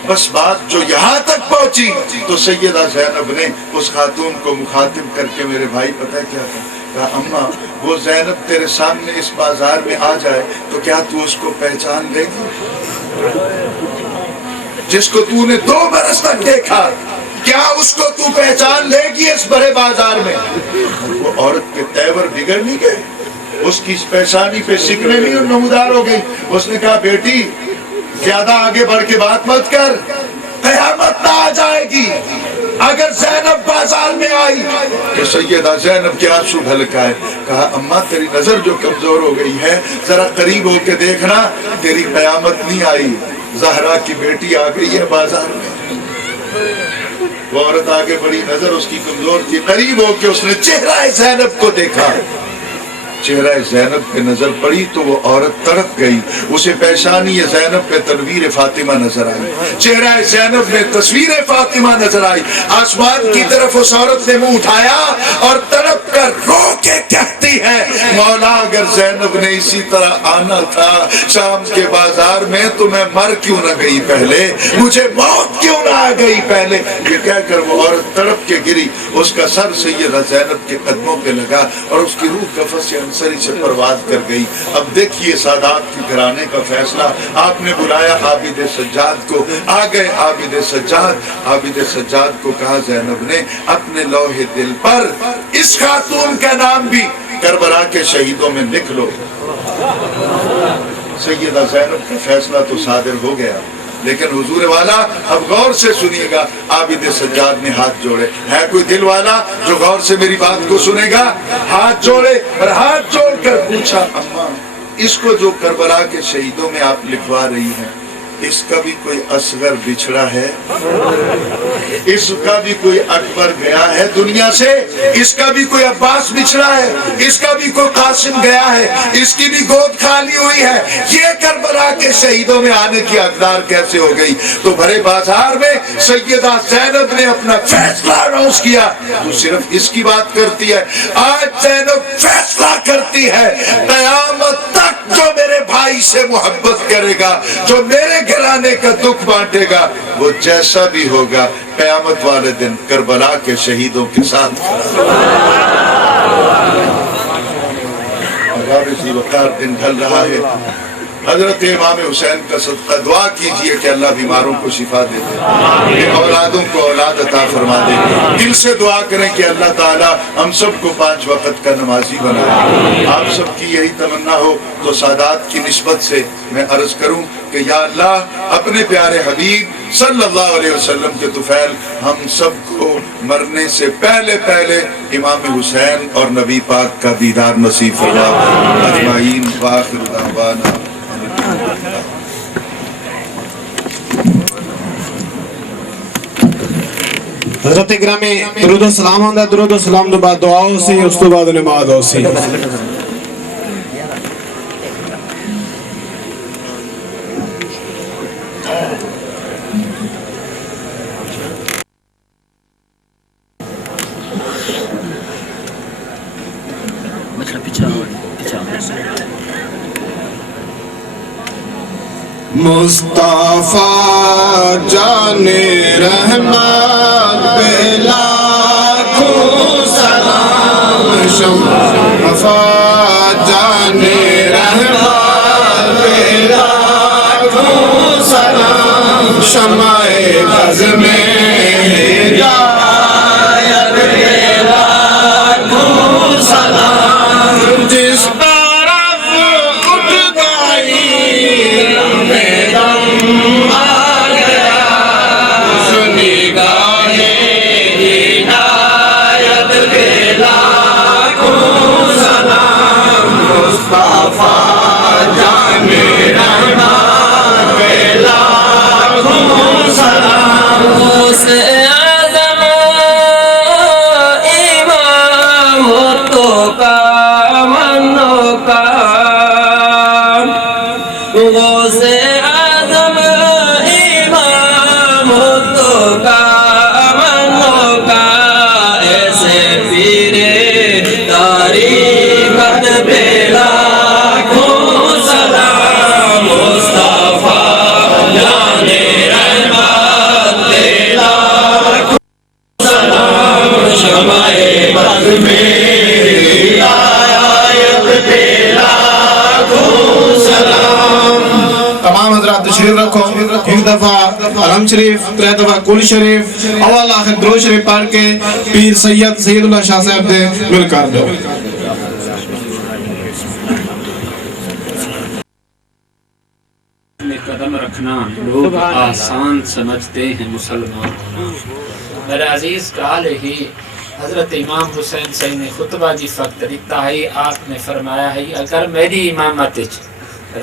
بس بات جو یہاں تک پہنچی تو سیدہ زینب نے اس خاتون کو مخاطب کر کے میرے بھائی پتہ کیا تھا؟ کہا اماں وہ زینب تیرے سامنے اس بازار میں آ جائے تو کیا تو اس کو پہچان لے گی؟ جس کو تو نے 2 برس تک دیکھا، کیا اس کو تو پہچان لے گی اس بڑے بازار میں؟ وہ عورت کے تیور بگڑ نہیں گئے، اس کی پیشانی پہ شکنیں نہیں نمودار ہو گئی۔ اس نے کہا بیٹی زیادہ آگے بڑھ کے بات مت کر، قیامت نہ آ جائے گی اگر زینب بازار میں آئی۔ تو سیدہ زینب کے آنسو ڈھلکائے، کہا اماں تیری نظر جو کمزور ہو گئی ہے ذرا قریب ہو کے دیکھنا، تیری قیامت نہیں آئی، زہرا کی بیٹی آ گئی ہے بازار میں۔ وہ عورت آگے بڑی، نظر اس کی کمزور تھی، قریب ہو کے اس نے چہرہ زینب کو دیکھا، چہرہ زینب پہ نظر پڑی تو وہ عورت تڑپ گئی، اسے پیشانی زینب پہ تنویر فاطمہ نظر آئی، چہرہ زینب میں تصویر فاطمہ نظر آئی۔ آسمان کی طرف اس عورت نے منہ اٹھایا اور تڑپ کر رو کے کہتی ہے مولا اگر زینب نے اسی طرح آنا تھا شام کے بازار میں تو میں مر کیوں نہ گئی پہلے، مجھے موت کیوں نہ آ گئی پہلے۔ یہ کہہ کر وہ عورت تڑپ کے گری، اس کا سر سیدہ زینب کے قدموں پہ لگا اور اس کی روح کفن سے انصری سے پرواز کر گئی۔ اب دیکھیے سادات کی گھرانے کا فیصلہ، آپ نے بلایا عابد سجاد کو، آ گئے عابد سجاد۔ عابد سجاد کو کہا زینب نے اپنے لوح دل پر اس خاتون کا نام بھی کربلا کے شہیدوں میں لکھ لو۔ سیدہ زینب کا فیصلہ تو صادر ہو گیا، لیکن حضور والا اب غور سے سنیے گا۔ عابد سجاد نے ہاتھ جوڑے، ہے کوئی دل والا جو غور سے میری بات کو سنے گا؟ ہاتھ جوڑے اور ہاتھ جوڑ کر پوچھا اماں اس کو جو کربلا کے شہیدوں میں آپ لکھوا رہی ہیں اس کا بھی کوئی اصغر بچھڑا ہے؟ اس کا بھی کوئی اکبر گیا ہے دنیا سے؟ اس کا بھی کوئی عباس بچھڑا ہے؟ اس کا بھی کوئی قاسم گیا ہے؟ اس کی بھی گود خالی ہوئی ہے؟ یہ کربلا کے شہیدوں میں آنے کی اقدار کیسے ہو گئی؟ تو بھرے بازار میں سیدہ زینب نے اپنا فیصلہ اناؤنس کیا. تو صرف اس کی بات کرتی ہے. آج زینب فیصلہ کرتی ہے قیامت تک جو میرے بھائی سے محبت کرے گا، جو میرے گھرانے کا دکھ بانٹے گا، وہ جیسا بھی ہوگا قیامت والے دن کربلا کے شہیدوں کے ساتھ. اسی وقت دن ڈھل رہا ہے. حضرت امام حسین کا صدقہ دعا کیجئے کہ اللہ بیماروں کو شفا دے دے، اولادوں کو اولاد عطا فرما دے. دل سے دعا کریں کہ اللہ تعالی ہم سب کو 5 وقت کا نمازی بنائے. آپ سب کی یہی تمنا ہو تو سادات کی نسبت سے میں عرض کروں کہ یا اللہ اپنے پیارے حبیب صلی اللہ علیہ وسلم کے طفیل ہم سب کو مرنے سے پہلے امام حسین اور نبی پاک کا دیدار نصیب فرما. اجمعین وآخر دعوانا. حضرت گرامی درود و سلام ہوندہ. درود و سلام تو بعد دعا ہو سی، اس تو بعد نماز ہو سی. مصطفیٰ جان رحمت پہ لاکھوں سلام. مصطفیٰ جان رحمت پہ لاکھوں سلام. شمع بز میں ہدایت پہ لاکھوں سلام. جس تشریف رکھو. ایک دفعہ علم شریف، 3 دفعہ کل شریف، اول آخر درود شریف پڑھ کے پیر سید اللہ شاہ صاحب دے مل کر دو. قدم رکھنا لوگ آسان سمجھتے ہیں مسلمان. میرے عزیز کال ہی حضرت امام حسین صاحب نے خطبہ جی فقط دیتا ہے. آپ نے فرمایا ہے اگر میری امامت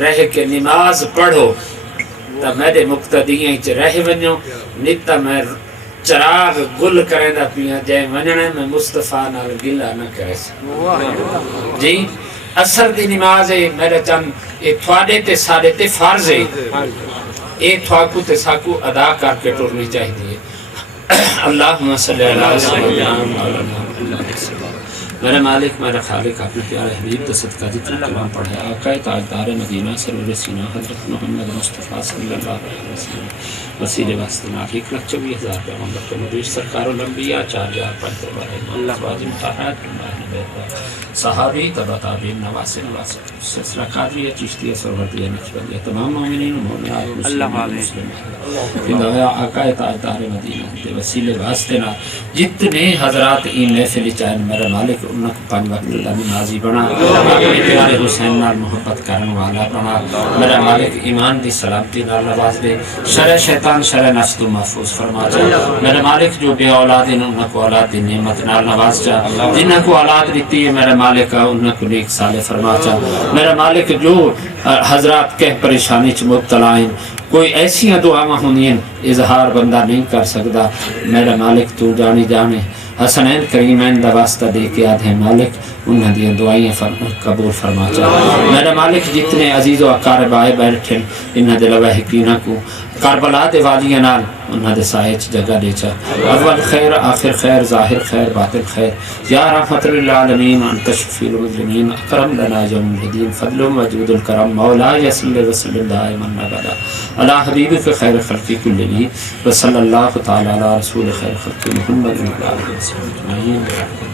رہ کے نماز پڑھو تو میرے مقتدیاں رہ ونجو، نہیں تو میں چراغ گل کریں دا پیا جائے ونجنے میں مصطفیٰ نال گلہ نہ کرے سکتا. جی اثر دی نماز ہے میرے چند اے تھوڑے تے سارے تے فرض ہے، اے تھوڑے تے ساکو ادا کر کے ٹورنی چاہیے. اللہم صلی اللہ علیہ وسلم. میرے مالک میرے خالق اپنے پیارے حبیب کا صدقہ جتنا کلام پڑھے آقا تاجدار مدینہ سرور سینہ حضرت محمد مصطفیٰ صلی اللہ علیہ وسلم وسیلے واسطے نافق لکھ 24,000 پیغمبر کے مدیش سرکار الانبیاء 4,000 اللہ واجب طاہرات صحابی تبع تابعین نواسی سلسلہ قادریہ چشتیہ سرورتیہ نقشبندیہ تمام مومنین و مومنات مسلمین فدایا آقا تاجدار مدینہ کے وسیلے واسطے جتنے حضرات این محفل چاہن میرے مالک انہوں کو 5 وقت اللہ نمازی بنا، اپنے پیارے حسین نال محبت کرن والا بنا. میرے مالک ایمان دی سلامتی نال نواز دے، شر شیطان شر نفس تو محفوظ فرما جا. میرے مالک جو بے اولاد ہیں انہوں کو اولاد دی نعمت نال نواز جا، جنہوں کو اولاد دیتی ہے میرے مالک انہوں کو نیک صالح فرما جا. میرے مالک جو حضرات کہ پریشانی چ مبتلا ہیں، کوئی ایسی دعاواں ہونی اظہار بندہ نہیں کر سکتا، میرا مالک تو جانی جانے، حسنین کریمین دا واسطہ دے کے آدھے مالک انہاں دی دعائیں قبول فرما چاہا، میرا مالک جتنے عزیز و اقارب آئے بیٹھے انہاں دے لواحقینہ کو کربلا دے والیاں نال انہاں دے سائے چ جگہ دے چا، اول خیر آخر خیر ظاہر خیر باطن خیر، یا رحمت للعالمین انت شفیع المذنبین اکرم لنا یوم الدین فضل وجود الکرم مولا صلی وسلم دائما ابدا علی حبیبک خیر خلق کلہ وصلی اللہ تعالی علی رسول خیر خلق محمد وعلی آلہ وصحبہ اجمعین۔